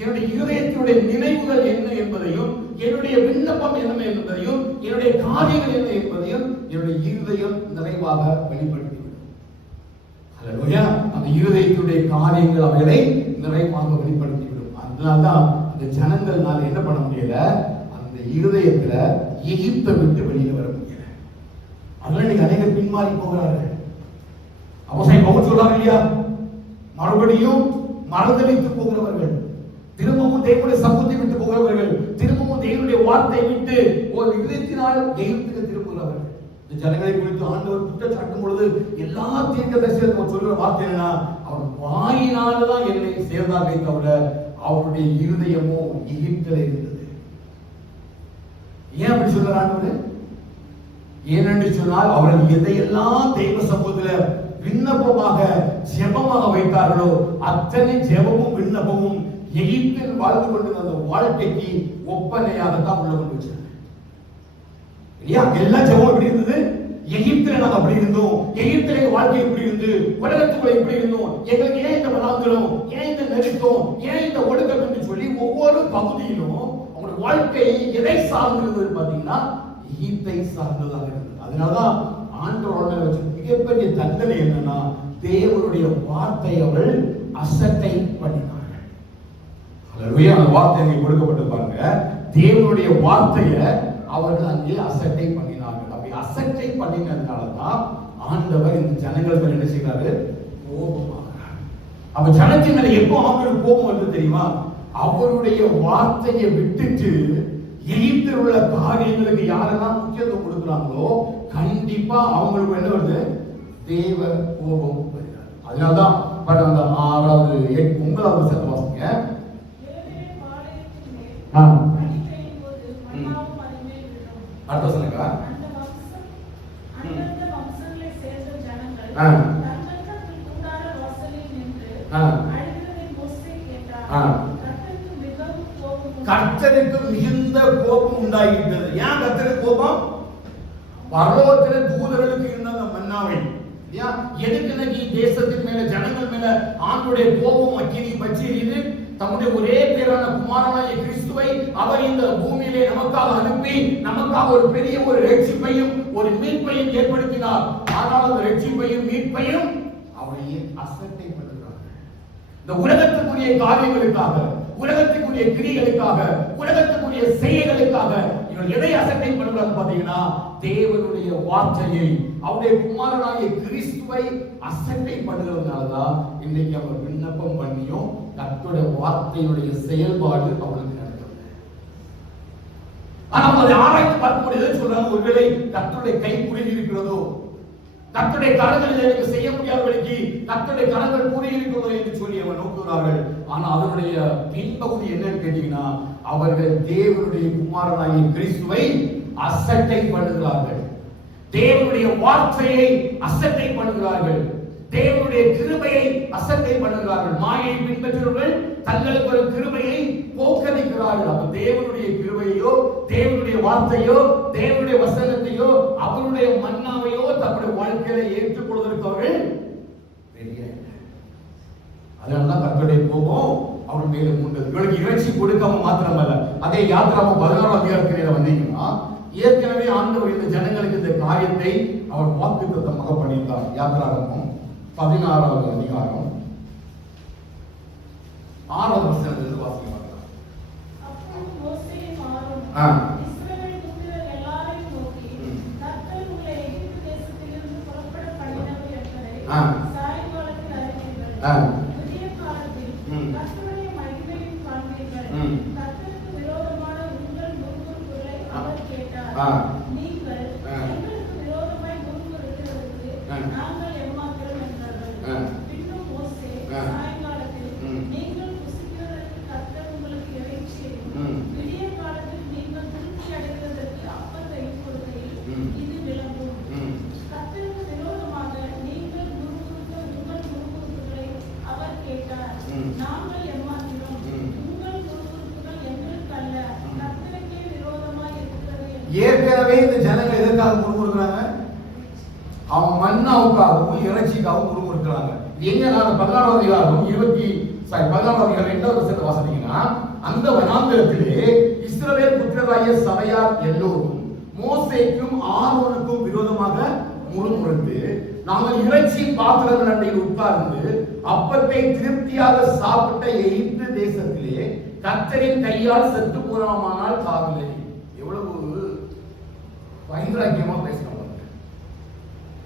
என்னுடைய இதயத்தினுடைய நினைவுகள் என்ன என்பதையும், என்னுடைய விண்ணப்பம் என்ன என்பதையும், என்னுடைய காரியங்கள் என்ன என்பதையும் என்னுடைய இருதயம் நிறைவாக வெளிப்படுத்தி ஹல்லேலூயா. அந்த இருதயத்துடைய காரியங்கள் அவைகளை நிறைவாக வெளிப்படுத்தி விடும். அதனால்தான் அந்த ஜனங்கள்னால என்ன பண்ண முடியல? அந்த இருதயத்துல எகிப்தை விட்டு வெளியில வர முடியல. அதனால இன்னைக்கு அநேகர் பின்மாறி போகிறார்கள். அப்போஸ்தலன் பவுல் சொல்றாரு இல்லையா? மறுபடியும் மறுதலித்து போகிறவர்கள், திரும்பவும் தேவனுடைய சமூகத்தை விட்டு போகிறவர்கள், திரும்பவும் தேவனுடைய வார்த்தை விட்டு ஒரு இதயத்தினால் எகிப்துக்கு திரும்புகிறவர்கள். இந்த ஜனங்களை குறித்து ஆண்டவர் குற்றம் சாட்டும் பொழுது எல்லா தீர்க்கதரிசிகளும் சொல்ற வார்த்தை என்னன்னா, அவர் வாயினால்தான் என்னை சேர்ந்தார்களே தவிர அவருடைய இருதயமோ எகிப்திலே இருந்தது. ஏன் அப்படி சொல்ற ஆண்டவர்? ஏனென்று சொன்னால் அவர்கள் எதையெல்லாம் தெய்வ சமூகத்தில் விண்ணப்பமாக ஜெபமாக வைத்தார்களோ அத்தனை ஜெபமும் விண்ணப்பமும் எகிப்தில் வாழ்ந்து கொண்டிருந்த அந்த வாழ்க்கைக்கு ஒப்பனையாகத்தான் உள்ள கொண்டு வச்சாங்க. எல்லா ஜெபமும் எப்படி இருந்தது? எகிப்தில நாங்க அப்படி இருந்தோம், எகிப்திலே வாழ்க்கை எப்படி இருந்து, உலகத்துக்குள்ள எப்படி இருந்தோம், எங்களுக்கு ஏன் இந்த வனாந்திரம், ஏன் இந்த நெருக்கம், ஏன் இந்த ஒடுக்கம் என்று சொல்லி ஒவ்வொரு பகுதியிலும் அவங்களுடைய வாழ்க்கை எதை சார்ந்திருந்தது பாத்தீங்கன்னா எகிப்தை சார்ந்ததாக இருந்தது. அதனாலதான் ஆண்டவரோட வச்ச மிகப்பெரிய தண்டனை என்னன்னா, தேவனுடைய வார்த்தை அவர்கள் அசட்டை பண்ணினார்கள். ஹல்லேலூயா. அந்த வார்த்தை அங்கே கொடுக்கப்பட்டு பாருங்க, தேவனுடைய வார்த்தையை அவர்கள் அங்கே அசட்டை பண்ணினார்கள். அப்படி அசட்டை பண்ணினதுனாலதான் ஆண்டவர் இந்த ஜனங்கள் மேல என்ன செய்கிறாரு? கோபமாகிறார். அப்ப ஜனத்தின் மேல எப்போ அவங்களுக்கு கோபம் வருது தெரியுமா? அவருடைய வார்த்தையை விட்டுட்டு எகிப்தில் உள்ள காரியங்களுக்கு யாரெல்லாம் முக்கியத்துவம் கொடுக்குறாங்களோ கண்டிப்பா அவங்களுக்கு என்ன வருது? தேவ கோபம் வருகிறது. அதனாலதான் அந்த 6வது 9வது வசனத்தை வாசிங்க. அடுத்த வசனக்கா கர்த்தருக்கு மிகுந்த கோபம் உண்டாகிவிட்டது. ஏன் கர்த்தருக்கு கோபம்? பரலோகத்தில் தூதர்களுக்கு இருந்த அந்த மன்னாவை எதுக்கு தேசத்தின் மேல ஜனங்கள் மேல ஆண்டுடைய கோபம் அக்கினி பற்றி எரியுது? தம்முடைய ஒரே பேரான குமாரனாகிய கிறிஸ்துவை அவர் இந்த பூமியிலே நமக்காக அனுப்பி நமக்காக ஒரு பெரிய ஒரு ரட்சிப்பையும் ஒரு மீட்பையும் ஏற்படுத்தினார். ஆனால் அந்த ரட்சிப்பையும் மீட்பையும் அவரையே அசட்டை பண்ணுகிறார். இந்த உலகத்துக்குரிய காரியங்களுக்காக, உலகத்துக்குரிய கிரியைகளுக்காக, உலகத்துக்குரிய செயல்களுக்காக இவர்கள் எதை அசட்டை பண்ணுறாங்க பாத்தீங்கன்னா, தேவனுடைய வார்த்தையை, அவருடைய குமாரனாகிய கிறிஸ்துவை அசட்டை பண்ணுகிறதுனாலதான் இன்னைக்கு அவர் விண்ணப்பம் பண்ணியும் கர்த்தருடைய வார்த்தையினுடைய செயல்பாடு அவர்களுக்கு நடக்கிறது. ஆனால் அதை ஆராய்ந்து பார்க்கும்போது எதை சொல்றாங்க? ஒருவேளை கர்த்தருடைய கை குறுகி இருக்கிறதோ, கர்த்தருடைய கரங்களில் எனக்கு செய்ய முடியாதபடிக்கு கர்த்தருடைய கரங்கள் கூறி இருக்கிறதோ என்று சொல்லி அவர் நோக்குகிறார்கள். ஆனா அதனுடைய பின்பகுதி என்னன்னு கேட்டீங்கன்னா, அவர்கள் தேவனுடைய குமாரனாகிய கிறிஸ்துவை அசட்டை பண்ணுகிறார்கள், தேவனுடைய வார்த்தையை அசட்டை பண்ணுகிறார்கள், தேவனுடைய கிருபையை அசட்டை பண்ணுகிறார்கள். மாயை பின்பற்றுபவர்கள் தங்களுக்கு ஒரு கிருபையை போக்கடிக்கிறார்கள். அப்ப தேவனுடைய கிருபையோ, தேவனுடைய வார்த்தையோ, தேவனுடைய வசனத்தையோ, அவருடைய மன்னாவையோ தன்னுடைய வாழ்க்கையில ஏற்றுக்கொள்வதற்கு அவர்கள் ரெடியா இல்லை. அதனாலதான் கர்த்தருடைய கோபம் அவர்கள் மேல உண்டது. இவளுக்கு இறைச்சி கொடுக்காம மாத்திரமல்ல, அதே யாத்திராம 16ஆம் அதிகாரத்தில வந்தீங்கன்னா, ஏற்கனவே ஆண்டவர் இந்த ஜனங்களுக்கு இந்த காரியத்தை அவர் வாக்குத்தத்தமாக பண்ணியிருந்தார். யாத்திராகமம் 16ஆவது அதிகாரம் 6வது வசனத்திலிருந்து வாசிக்கலாம். அப்பொழுது மோசேயும் ஆரோனும் இஸ்ரவேல் புத்திரர் எல்லாரையும் நோக்கி, கர்த்தர் உங்களை எகிப்து தேசத்திலிருந்து புறப்பட பண்ணினவர் என்பதை சாயங்காலத்தில் அறிவீர்கள். புதிய காலத்தில் கர்த்தருடைய மகிமையை காண்பீர்கள். கர்த்தருக்கு விரோதமான உங்கள் முறுமுறுப்புகளை அவர் கேட்டார். நீங்கள் எங்களுக்கு விரோதமாய் முறுமுறுக்கிறதற்கு நாங்கள் எம்மாத்திரம் என்றார்கள். பின்னும் மோசே சாயங்காலத்தில், நீங்கள் புசிக்கிறதற்கு கர்த்தர் உங்களுக்கு இறைச்சியையும் விடிய காலத்தில் நீங்கள் திருப்தி அடைகிறதற்கு அப்பத்தையும் கொடுக்கையில் இது விளங்கும். கர்த்தருக்கு விரோதமாக நீங்கள் முறுமுறுத்த உங்கள் முறுமுறுப்புகளை அவர் கேட்டார். நாங்கள் எம்மாத்திரம், உங்கள் முறுமுறுப்புகள் எங்களுக்கு அல்ல, கர்த்தருக்கே விரோதமாய் இருக்கிறது. ஏற்கனவே இந்த ஜனங்கள் எதற்காக முறுமுறுக்கிறாங்க? அவன் மன்னாவுக்காகவும் இறைச்சிக்காகவும் முறுமுறுக்கிறாங்க. எங்க நான் 16ஆவது அதிகாரம் 16ஆவது அதிகாரம் 2வது வசனத்தை வாசித்தீங்கன்னா, அந்த வனாந்திரத்திலே இஸ்ரவேல் புத்திரராகிய சபையார் எல்லோரும் மோசேக்கும் ஆரோனுக்கும் விரோதமாக முறுமுறுத்து, நாங்கள் இறைச்சி பாத்திரங்கள் அண்டையில் உட்கார்ந்து அப்பத்தை திருப்தியாக சாப்பிட்ட எகிப்து தேசத்திலே கர்த்தரின் கையால் செத்து போனோமானால் காவில்லை. எவ்வளவு வைராக்கியமா பேசினோம்.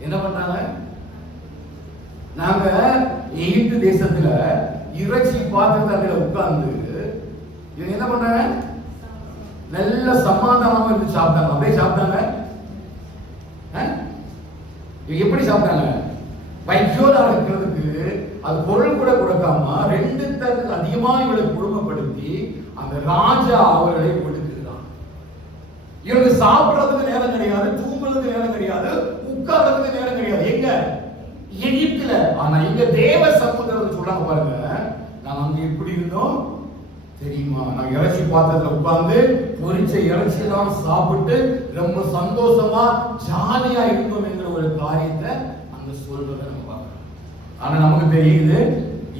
என்ன பண்றாங்க? நாங்க எகிப்து தேசத்துல இறைச்சி பாத்திரத்துல உட்கார்ந்து இவங்க என்ன பண்றாங்க? நல்ல சமாதானமா இருந்து சாப்பிட்டாங்க. அப்படியே சாப்பிட்டாங்க. எப்படி சாப்பிட்டாங்க? வைக்கோலா இருக்கிறதுக்கு அது பொருள் கூட கொடுக்காம 2 தரத்துக்கு அதிகமா இவளுக்கு குடும்பப்படுத்தி அந்த ராஜா அவர்களை ஒடுக்குகிறான். இவருக்கு சாப்பிடுறதுக்கு நேரம் கிடையாது, தூங்குறதுக்கு நேரம் கிடையாது, உட்கார்றதுக்கு நேரம் கிடையாது. எங்க? எகிப்துல. ஆனா இங்க தேவ சமுத்திரம் சொல்றாங்க பாருங்க, நாங்க அங்க எப்படி இருந்தோம் தெரியுமா? நாங்க இறைச்சி பாத்திரத்துல உட்கார்ந்து பொரிச்ச இறைச்சி எல்லாம் சாப்பிட்டு ரொம்ப சந்தோஷமா ஜாலியா இருந்தோம் என்கிற ஒரு காரியத்தை அங்க சொல்றதை நம்ம பார்க்கிறோம். ஆனா நமக்கு தெரியுது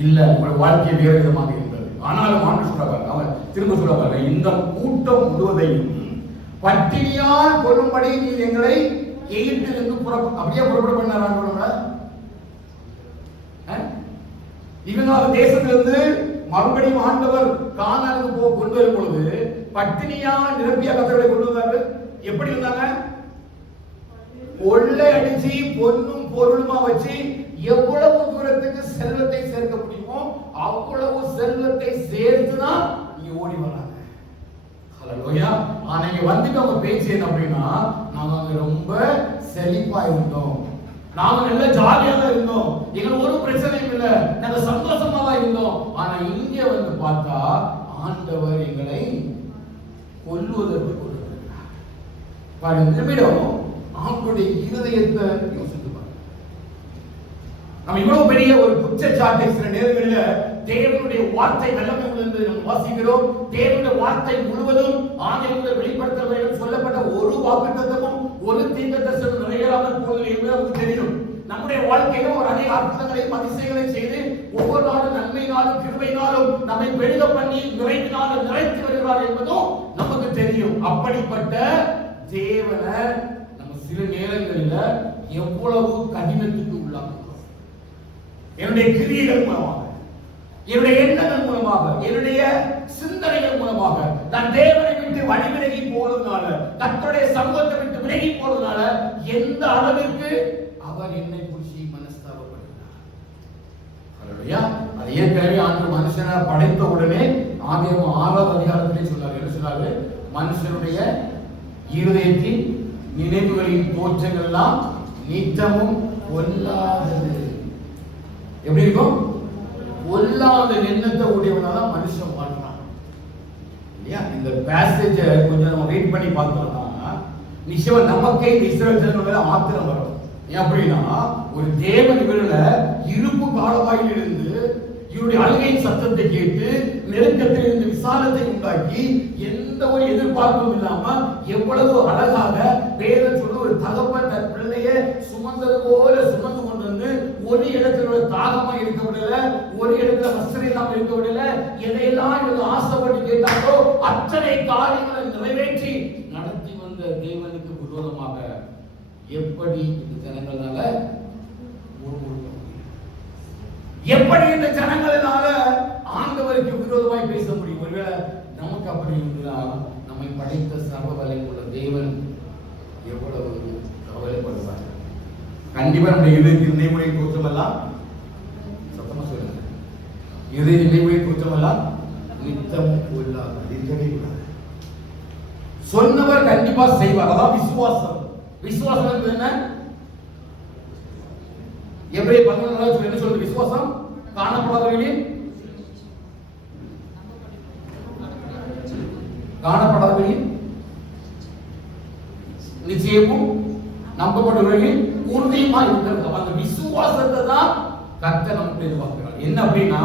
இல்ல, உங்களோட வாழ்க்கை வேறு விதமாக இருந்தது. ஆனாலும் ஆண்டு சொல்றாங்க, அவன் திரும்ப சொல்றாங்க, இந்த கூட்டம் முழுவதையும் பட்டினியால் கொள்ளும்படி நீ எங்களை எகிப்திலிருந்து அப்படியே புறப்பட பண்ணாராங்க. இவங்க தேசத்திலிருந்து மறுபடியும் ஆண்டவர் கானானுக்கு கொண்டு வரும் பொழுது பட்டினியா நிரம்பிய கத்தர்களை கொண்டு வந்தாரு. எப்படி இருந்தாங்க? கொள்ளை அடிச்சு பொன்னும் பொருளுமா வச்சு எவ்வளவு தூரத்துக்கு செல்வத்தை சேர்க்க முடியுமோ அவ்வளவு செல்வத்தை சேர்த்துதான் இங்க ஓடி வராங்க. ஹல்லேலூயா. ஆனா இங்க வந்துட்டு அவங்க பேச்சு என்ன அப்படின்னா, நாங்க ரொம்ப செழிப்பா இருந்தோம், நாம நல்ல ஜாலியாக இருந்தோம், எங்களுக்கு ஒரு பிரச்சனையும் இல்ல, நாங்க சந்தோஷமா தான் இருந்தோம். ஆனா இங்க வந்து பார்த்தா ஆண்டவர் எங்களை கொல்லுவதற்கு கொண்டு வருகிறார். பாருங்க, நிமிடம் ஆண்டுடைய இருதயத்தை யோசித்து பாருங்க. நம்ம இவ்வளவு பெரிய ஒரு குற்றச்சாட்டை சில நேரங்களில் தேவனுடைய வார்த்தை வல்லமை உள்ளது நம்ம வாசிக்கிறோம். தேவனுடைய வார்த்தை முழுவதும் ஆதியிலிருந்து வெளிப்படுத்தல் சொல்லப்பட்ட ஒரு வாக்குத்தத்தமும் ஒரு தீர்க்கதரிசனம் நிறைவேறாமல் போனது என்பது நமக்கு தெரியும். நம்முடைய வாழ்க்கையில ஒரு அநேக அற்புதங்களையும் அதிசயங்களையும் செய்து ஒவ்வொரு நாளும் நன்மையினாலும் கிருபையினாலும் நம்மை பெருக பண்ணி நிறைவினாலும் நிறைத்து வருகிறார் என்பதும் நமக்கு தெரியும். அப்படிப்பட்ட தேவனை நம்ம சில நேரங்களில் எவ்வளவு கடினத்துக்கு உள்ளாக்குகிறோம். என்னுடைய கிரியைகள் மூலமாக, என்னுடைய எண்ணங்கள் மூலமாக, என்னுடைய சிந்தனைகள் மூலமாக நான் தேவனை விட்டு வழி விலகி போறதுனால, கர்த்தருடைய சமூகத்தை விட்டு விலகி போறதுனால எந்த அளவிற்கு அவர் என்னை குறித்து மனஸ்தாபப்படுகிறார். ஹல்லேலூயா. அது ஏற்கனவே ஆண்டு மனுஷனை படைத்த உடனே ஆதியாகமம் 6வது அதிகாரத்திலே சொன்னார். என்ன சொன்னாரு? மனுஷனுடைய இருதயத்தின் நினைவுகளின் தோற்றங்கள் எல்லாம் நித்தமும் பொல்லாதது. எப்படி இருக்கும்? பொல்லாத எண்ணத்தை உடையவனால மனுஷன் வாழ்றான் இல்லையா? இந்த பேசேஜ கொஞ்சம் நம்ம ரீட் பண்ணி பார்த்தோம்னா நிச்சயம் நமக்கே இந்த இஸ்ரவேல் ஜனங்கள் மேல ஆத்திரம் வரும். ஏன் அப்படின்னா, ஒரு தேவன் இவர்களை இருப்பு காலவாயில் இருந்து இவருடைய அழுகையின் சத்தத்தை கேட்டு நெருக்கத்தில் இருந்து விசாலத்தை உண்டாக்கி எந்த ஒரு எதிர்பார்ப்பும் இல்லாம எவ்வளவு அழகாக வேதம் சொல்ல ஒரு தகப்பன் தன் பிள்ளைய சுமந்தது போல சுமந்து கொண்டு வந்து ஒரு இடத்துல தாகமா இருக்க விடல, ஒரு இடத்துல வஸ்திரம் இல்லாம இருக்க விடல, எதையெல்லாம் இவங்க ஆசைப்பட்டு கேட்டாங்களோ அத்தனை காரியங்களை நிறைவேற்றி நடத்தி வந்த தேவனுக்கு விரோதமாக எப்படி இந்த ஜனங்களால எப்படி இந்த ஜனங்களால ஆண்டவருக்கு விரோதமாய் பேச முடியும்? ஒருவேளை நமக்கு அப்படி இருந்தால் நம்மை படைத்த சர்வ வல்லமையுள்ள தேவன் எவ்வளவு கவலைப்படுவார்? கண்டிப்பா நம்முடைய இதயத்தின் நினைவுகளை தோற்றமெல்லாம் சத்தமா சொல்லுங்க, இதய நினைவுகளை தோற்றமெல்லாம் நித்தமும் பொல்லாதது. சொன்னவர் கண்டிப்பா செய்வார். அதான் விசுவாசம். விசுவாசம் என்பது என்ன? எபிரேய 11 என்ன சொல்றது? விசுவாசம் காணப்படாதவைகளின் நிச்சயமும் நம்பப்படுவர்களின் உறுதியுமா இருக்கிறது. அந்த விசுவாசத்தை தான் கர்த்தர் நமக்கு எதிர்பார்க்கிறார். என்ன அப்படின்னா,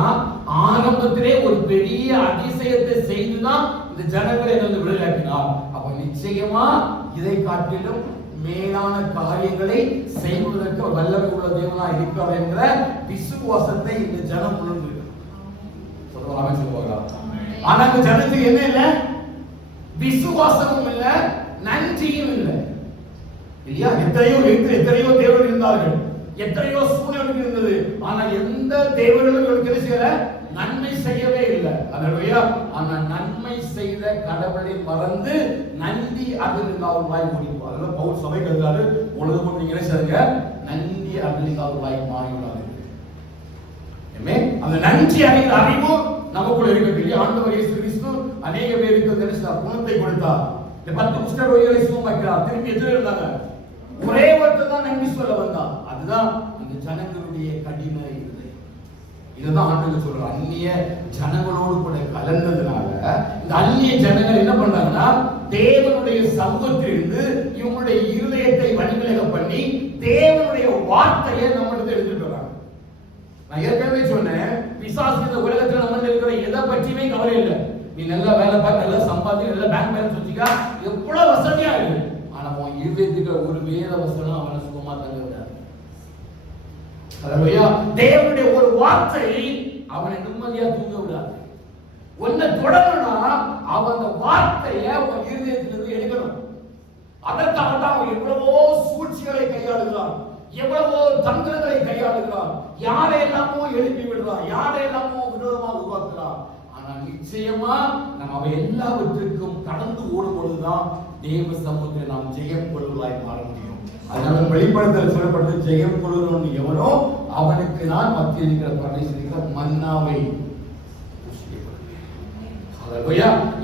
ஆரம்பத்திலே ஒரு பெரிய அதிசயத்தை செய்துதான் இந்த ஜனங்களை விடுதலையாக்கினார். அப்ப நிச்சயமா இதை காட்டிலும் மேலான காரியங்களை செய்வதற்கு வல்லமை உள்ள தேவனா இருக்கிறார் என்ற விசுவாசத்தை இந்த ஜனம் உணர்ந்திருக்கிறார். சொல்லுவாங்க. ஆனா இந்த ஜனத்துக்கு என்ன இல்ல? விசுவாசமும் இல்ல, நன்றியும் இல்லை இல்லையா? எத்தனையோ தேவர்கள் இருந்தார்கள், எத்தனையோ சூழ்நிலை இருந்தது. ஆனா எந்த தேவர்களும் இவருக்கு செய்யல, நன்மை செய்யவே இல்லை. அல்லேலூயா. ஆனா நன்மை செய்த கடவுளை மறந்து நன்றி அகலிங்கால் வாய் மூடிப்பார். அதனால பவுல் சபைக்கு எழுதுறாரு, உலகம் நீங்க என்ன செய்யுங்க, நன்றி அகலிங்கால் வாய் மாறிவிடாது. அந்த நன்றி அறிகிற அறிவு நமக்குள்ள இருக்கிறது. ஆண்டவர் இயேசு கிறிஸ்து அநேக பேருக்கு குணத்தை கொடுத்தார். 10 குஷ்டரோகிகளை சுகமாக்கிறார். திரும்பி எதிரே இருந்தாங்க. ஒரே ஒருத்தர் தான் நன்றி சொல்ல வந்தார். அதுதான் இந்த ஜனங்களுடைய கடின இருதயம். இதுதான் ஆண்டவர் சொல்றார். அந்நிய ஜனங்களோடு கூட கலந்ததுனால இந்த அந்நிய ஜனங்கள் என்ன பண்றாங்கன்னா, தேவனுடைய சமூகத்திலிருந்து இவங்களுடைய இருதயத்தை வழிவிலக பண்ணி தேவனுடைய வார்த்தையை நம்மளுக்கு எடுத்துட்டு வராங்க. நான் ஏற்கனவே சொன்னேன், பிசாசு இந்த உலகத்துல நம்ம இருக்கிற எதை பற்றியுமே கவலை இல்லை. நீ நல்லா வேலை பார்த்து, நல்லா சம்பாதி, நல்லா பேங்க் பேலன்ஸ் வச்சுக்கா, எவ்வளவு வசதியா இருக்கு. ஆனா உன் இருதயத்துக்கு ஒரு வேத வசனம் அவனை சுகமா தங்க விடாது. அல்லேலூயா. தேவனுடைய ஒரு வார்த்தை அவனை நிம்மதியா தூங்க விடாது. ஒன்ன தொடரணும்னா அவன் அந்த வார்த்தையை உன் இருதயத்திலிருந்து எடுக்கணும். அதற்காக தான் அவன் எவ்வளவோ சூழ்ச்சிகளை கையாளுகிறான், எவ்வளவோ தந்திரங்களை கையாளுகிறான், யாரையெல்லாமோ எழுப்பி விடுறான், யாரையெல்லாமோ விரோதமாக உருவாக்குறான். ஆனா நிச்சயமா நம்ம அவை எல்லாவற்றிற்கும் கடந்து ஓடும் பொழுதுதான் தேவ சமூகத்தில் நாம் ஜெயம் கொள்வதாய் மாற முடியும். அதனால வெளிப்படுத்தல் சொல்லப்பட்டது, ஜெயம் கொள்ளும் எவனோ அவனுக்கு நான் மத்தியில் இருக்கிற பரமேஸ்வர மன்னாவை.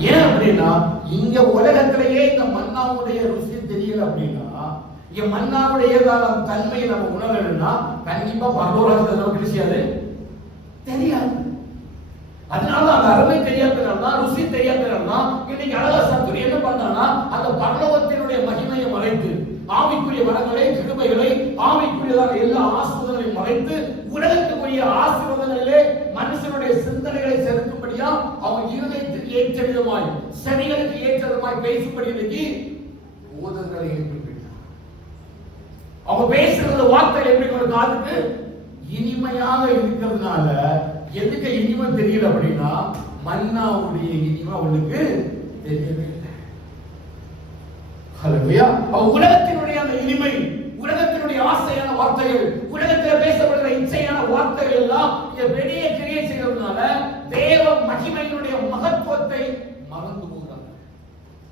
ஏன் அப்படின்னா, இங்க உலகத்திலேயே இந்த மன்னாவுடைய ருசி தெரியல அப்படின்னா, இங்க மன்னாவுடைய தன்மையை நம்ம உணரணும்னா கண்டிப்பா பரலோகத்துல நமக்கு கிடையாது, தெரியாது. அதனால அந்த அருமை தெரியாதனால்தான், ருசி தெரியாதனால்தான் இன்னைக்கு அழகா சத்துரு என்ன பண்ணானா, அந்த பரலோகத்தினுடைய மகிமையை மறைத்து, ஆவிக்குரிய வரங்களை, கிருபைகளை, ஆவிக்குரியதான எல்லா ஆசீர்வாதங்களையும் மறைத்து, உலகத்துக்குரிய ஆசீர்வாதங்களிலே மனுஷனுடைய சிந்தனைகளை செலுத்தும்படியா அவன் இருதயத்துக்கு ஏற்ற விதமாய், செவிகளுக்கு ஏற்ற விதமாய் பேசும்படி இன்னைக்கு போதகங்களை ஏற்படுத்தினார். அவங்க பேசுறது வார்த்தை எப்படி ஒரு காதுக்கு இனிமையாக இருக்கிறதுனால, எதுக்கு இனிமை தெரியல அப்படின்னா, மன்னாவுடைய இனிமை அவனுக்கு தெரியவே இல்லை. ஹல்லேலூயா. உலகத்தினுடைய அந்த இனிமை, உலகத்தினுடைய ஆசையான வார்த்தைகள், உலகத்தில் பேசப்படுகிற இச்சையான வார்த்தைகள் எல்லாம் பெரிய கிரியை செய்யறதுனால தேவ மகிமையினுடைய மகத்துவத்தை மறந்து போகிறாங்க.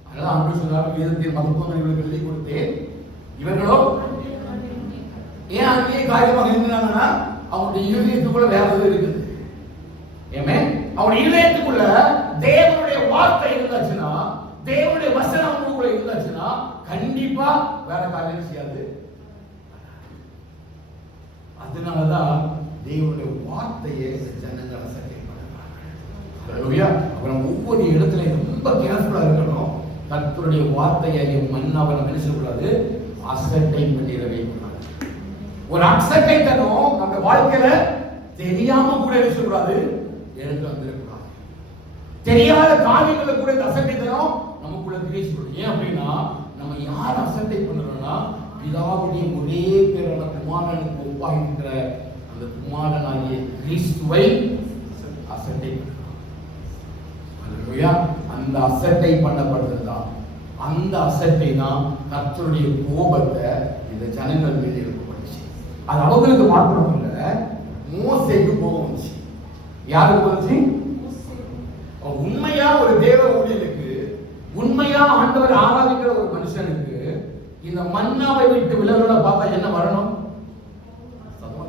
அதனால ஆண்டவர் சொல்றார், வேதத்தின் மகத்துவம் இவர்களுக்கு எழுதி கொடுத்தேன், இவர்களோ ஏன் அங்கேயே காரியமாக இருந்தாங்கன்னா அவனுடைய இருதயத்துக்குள்ள வேற எது இருக்குது. அவனுடைய இதயத்துக்குள்ள தேவனுடைய வார்த்தை இருந்தாச்சுன்னா, தேவனுடைய வசனம் நமக்குள்ள இருந்தாச்சுன்னா கண்டிப்பா வேற காரியம் செய்யாது. அதனாலதான் தேவனுடைய வார்த்தையை ஜனங்கள் அசட்டை பண்ணுறாங்க. அப்புறம் ஒவ்வொரு இடத்துல ரொம்ப கேர்ஃபுல்லா இருக்கணும். கர்த்தருடைய வார்த்தையை மண்ணாவை நம்ம என்ன செய்யக்கூடாது, அசட்டை பண்ணிடவே கூடாது. ஒரு அசட்டை தனம் நம்ம வாழ்க்கையில தெரியாம கூட என்ன செய்யக்கூடாது, எனக்கு வந்துடக்கூடாது. தெரியாத காரியங்களை கூட இந்த அசட்டை தனம் நமக்குள்ள பேசக்கூடாது. ஏன் அப்படின்னா நம்ம யார் அசட்டை பண்றோம்னா பிதாவுடைய ஒரே பேரான குமாரனுக்கு ஒப்பாகின்ற அந்த குமாரனாகிய கிறிஸ்துவை அசட்டை பண்றோம். அந்த அசட்டை பண்ணப்படுறதுதான், அந்த அசட்டை தான் கர்த்தருடைய கோபத்தை இந்த ஜனங்கள் மீது எழுப்பப்பட்டுச்சு. அது அவங்களுக்கு மாற்றம் இல்ல, மோசேக்கு கோபம் வந்துச்சு. யாருக்கு வந்துச்சு? உண்மையா ஒரு தேவ ஊழியனுக்கு, உண்மையா ஆண்டவர் ஆராதிக்கிற ஒரு மனுஷனுக்கு இந்த மன்னாவை விட்டு விலகுறத பார்த்தா என்ன வரணும்?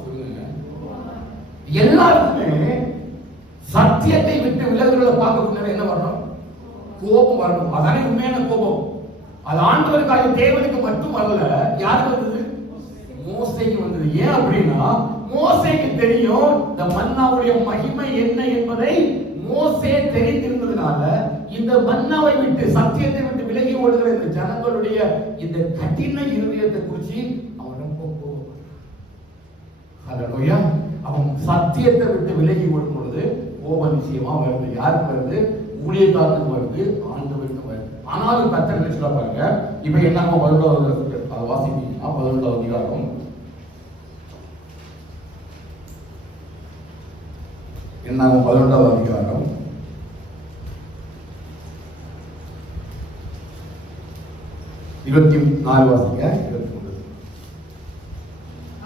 சொல்லுங்க. எல்லாருக்குமே சத்தியத்தை விட்டு விலகுறத பார்க்க என்ன வரணும்? கோபம் வரணும். அதானே உண்மையான கோபம். அது ஆண்டவருக்காக தேவனுக்கு மட்டும் வரல. யாருக்கு வந்தது? மோசேக்கு வந்தது. ஏன் அப்படின்னா மோசேக்கு தெரியும் இந்த மன்னாவுடைய மகிமை என்ன என்பதை மோசே தெரிந்திருந்ததுனால இந்த மன்னாவை விட்டு சத்தியத்தை விட்டு விலகி ஓடுகிற இந்த ஜனங்களுடைய இந்த கடின இருதயத்தை குறித்து அவன் ரொம்ப கோபப்படுறான். அவன் சத்தியத்தை விட்டு விலகி ஓடும் பொழுது கோபம் நிச்சயமா வருது. யாருக்கு வருது? ஊழியக்காரனுக்கு வருது, ஆண்டவருக்கு வருது. ஆனாலும் கர்த்தர் என்ன சொல்ல பாருங்க. இப்ப என்ன 11வது அதை வாசிப்பீங்கன்னா 11வது அதிகாரம் என்ன 11வது அதிகாரம் 24 வாசிங்க. 23.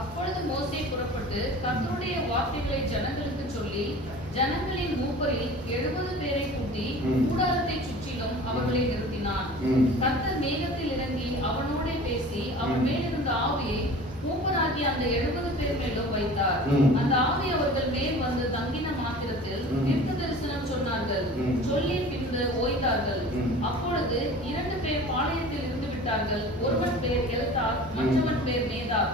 அப்பொழுது மோசே புறப்பட்டு கர்த்தருடைய வார்த்தைகளை ஜனங்களுக்கு சொல்லி ஜனங்களின் மூப்பரில் 70 பேரை கூட்டி கூடாரத்தை சுற்றிலும் அவர்களை நிறுத்தினான். கர்த்தர் மேகத்தில் இறங்கி அவனோடே பேசி அவன் மேலிருந்த ஆவியை மூப்பராகிய அந்த 70 பேர் மேலும் வைத்தார். அந்த ஆவி அவர்கள் மேல் வந்து தங்கின மாத்திரத்தில் தீர்க்க தரிசனம் சொன்னார்கள். சொல்லி பின்பு ஓய்ந்தார்கள். அப்பொழுது 2 பேர் பாளையத்தில் இருந்து விட்டார்கள். ஒருவன் பேர் எல்தார், மற்றவன் பேர் மேதார்.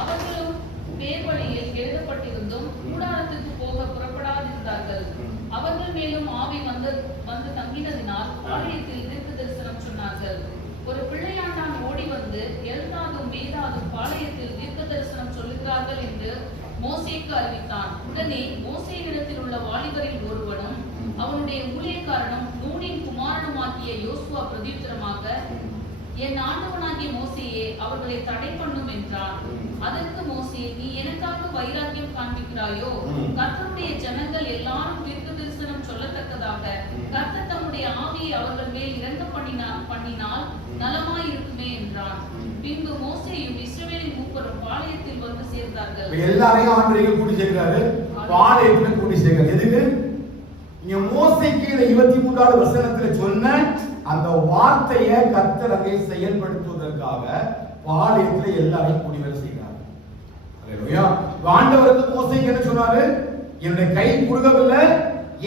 அவர்களும் பேர் வழியில் எழுதப்பட்டிருந்தும் கூடாரத்துக்கு போக புறப்படாதிருந்தார்கள். அவர்கள் மேலும் ஆவி வந்து தங்கினதினால் பாளையத்தில் தீர்க்க தரிசனம் சொன்னார்கள். ஒரு பிள்ளையாண்டான் ஓடி வந்து எல்தாதும் மேதாதும் பாளையத்தில் தீர்க்க தரிசனம் சொல்லுகிறார்கள் என்று மோசேக்கு அறிவித்தான். உடனே மோசேயினிடத்தில் உள்ள வாலிபரில் ஒருவனும் அவனுடைய ஊழியக்காரனும் நூனின் குமாரனுமாகிய யோசுவா பிரதியுத்தரமாக, என் ஆண்டவனாகிய மோசேயே அவர்களை தடை பண்ணும் என்றான். அதற்கு மோசே, நீ எனக்காக வைராக்கியம் காண்பிக்கிறாயோ? கர்த்தருடைய ஜனங்கள் எல்லாரும் தீர்க்க தரிசனம் சொல்லத்தக்கதாக கர்த்தர் தம்முடைய ஆவியை அவர்கள் மேல் இறங்க பண்ணினால் நலமாயிருக்குமே என்றான். பின்பு மோசேயும் இஸ்ரவேலின் மூப்பரும் பாளையத்தில் வந்து சேர்ந்தார்கள். எல்லாரையும் ஆண்டவர் கூட்டி சேர்க்கிறாரு, பாளையத்தில் கூட்டி சேர்க்கிறார். எதுக்கு? இங்க மோசேக்கு 23வது வசனத்துல சொன்ன அந்த வார்த்தையை கர்த்தர் அங்கே செயல்படுத்துவதற்காக பாளையத்தில் எல்லாரையும் கூடி வர செய்கிறார். அல்லேலூயா. ஆண்டவருக்கு மோசேக்கு என்ன சொன்னாரு? என்னுடைய கை குறுகவில்லை,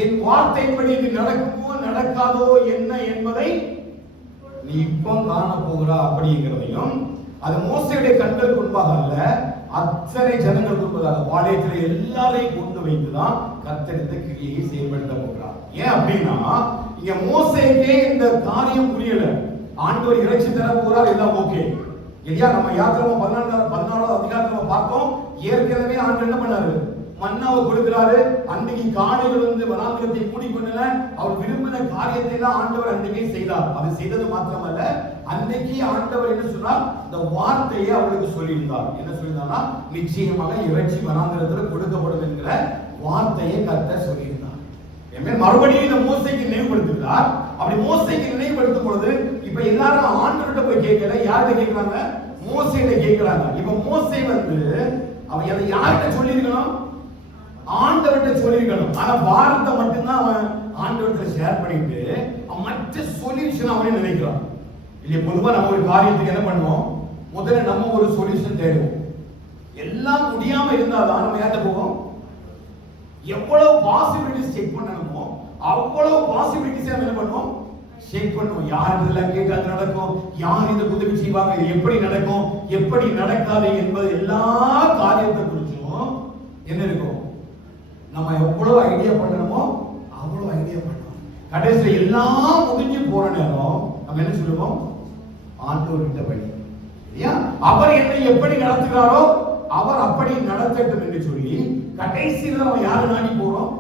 என் வார்த்தையின்படி இது நடக்குமோ நடக்காதோ என்ன என்பதை நீ இப்போ காண போகிறா அப்படிங்கிறதையும், அது மோசேயுடைய கண்களுக்கு முன்பாக அல்ல, அத்தனை ஜனங்களுக்கு முன்பதாக பாளையத்தில் எல்லாரையும் கொண்டு வைத்துதான் கர்த்தர் இந்த கிரியை செயல்படுத்த போகிறார். ஏன் அப்படின்னா இங்க மோசேக்கே இந்த காரியம் புரியல. ஆண்டவர் இறைச்சி தர போறார், எல்லாம் ஓகே இல்லையா? நம்ம யாத்திரை 14வது அதிகாரத்துல பார்த்தோம். ஏற்கனவே ஆண்டவர் என்ன பண்ணாரு? மன்னாவை கொடுக்கிறாரு. அன்னைக்கு காலையில் வந்து வனாந்திரத்தை கூடி கொண்டன. அவர் விரும்பின காரியத்தை எல்லாம் ஆண்டவர் அன்றைக்கே செய்தார். அது செய்தது மாத்திரமல்ல, அன்னைக்கு ஆண்டவர் என்ன சொன்னார்? இந்த வார்த்தையை அவருக்கு சொல்லியிருந்தார். என்ன சொல்லியிருந்தார்னா, நிச்சயமாக இறைச்சி வனாந்திரத்தில் கொடுக்கப்படும் என்கிற வார்த்தையை கர்த்தர் சொல்லியிருந்தார். மறுபடியும் இந்த மோசேக்கு நினைவுபடுத்துகிறார். அப்படி மோசேக்கு நினைவுபடுத்தும் பொழுது இப்ப எல்லாரும் ஆண்டவர்கிட்ட போய் கேட்கல, யார்கிட்ட கேட்கிறாங்க? மோசேட்ட கேட்கிறாங்க. இப்ப மோசே வந்து அவன் அதை யார்கிட்ட சொல்லியிருக்கணும்? ஆண்டவர்கிட்ட சொல்லியிருக்கணும். ஆனா வார்த்தை மட்டும்தான் அவன் ஆண்டவர்கிட்ட ஷேர் பண்ணிட்டு மற்ற சொல்யூஷன் அவனே நினைக்கிறான். இல்லையா? பொதுவா நம்ம ஒரு காரியத்துக்கு என்ன பண்ணுவோம்? முதல்ல நம்ம ஒரு சொல்யூஷன் தேடுவோம். எல்லாம் முடியாம இருந்தாதான் நம்ம ஏத்த போவோம். எவ்வளவு பாசிபிலிட்டிஸ் செக் பண்ணணுமோ அவ்வளவு பாசிபிலிட்டிஸ் என்ன பண்ணுவோம்? ஷேக் பண்ணுவோம். யார் இதெல்லாம் கேட்டு அது நடக்கும், யார் இந்த உதவி செய்வாங்க, இது எப்படி நடக்கும், எப்படி நடக்காது என்பது எல்லா காரியத்தை குறிச்சும் என்ன இருக்கும், நம்ம எவ்வளவு ஐடியா பண்ணணுமோ அவ்வளவு ஐடியா பண்ணுவோம். கடைசியில் எல்லாம் முடிஞ்சு போற நேரம் நம்ம என்ன சொல்லுவோம், ஆண்டவர்கிட்ட வழி. அவர் என்னை எப்படி நடத்துகிறாரோ அவர் அப்படி நடத்தட்டும் என்று சொல்லி கடைசியில் நம்ம யாரை நாடி போறோம்,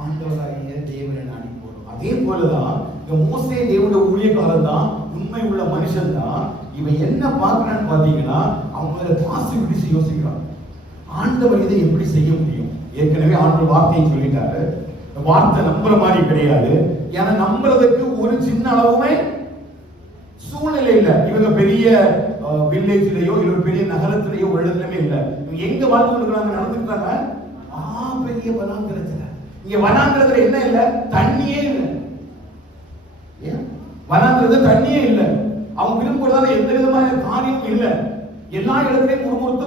ஆண்டவராகிய தேவனை நாடி போறோம். அதே போலதான் இந்த மோசே தேவனுடைய ஊழியக்காரன் தான், உண்மை உள்ள மனுஷன் தான். இவன் என்ன பார்க்கறான்னு பாத்தீங்கன்னா, அவங்க பாசிபிலிட்டிஸ் யோசிக்கிறான். ஆண்டவர் இதை எப்படி செய்ய முடியும்? ஏற்கனவே ஆண்டவர் வார்த்தையை சொல்லிட்டாரு. வார்த்தை நம்புற மாதிரி கிடையாது. ஏன்னா நம்புறதுக்கு ஒரு சின்ன அளவுமே சூழ்நிலை இல்லை. இவங்க பெரிய வில்லேஜ்லயோ இல்ல பெரிய நகரத்திலேயோ ஒரு இடத்துலயுமே இல்லை. எங்க வாழ்ந்து கொண்டிருக்காங்க, நடந்துருக்காங்க பெரிய வனாந்திரத்துல. இங்க வனாந்திரத்துல என்ன இல்ல, தண்ணியே இல்லை. வனாந்திரத்துல தண்ணியே இல்லை. அவங்க விரும்புறதால எந்த விதமான காரியமும் இல்லை. எல்லா இடத்துலயும் முறுமுறுத்து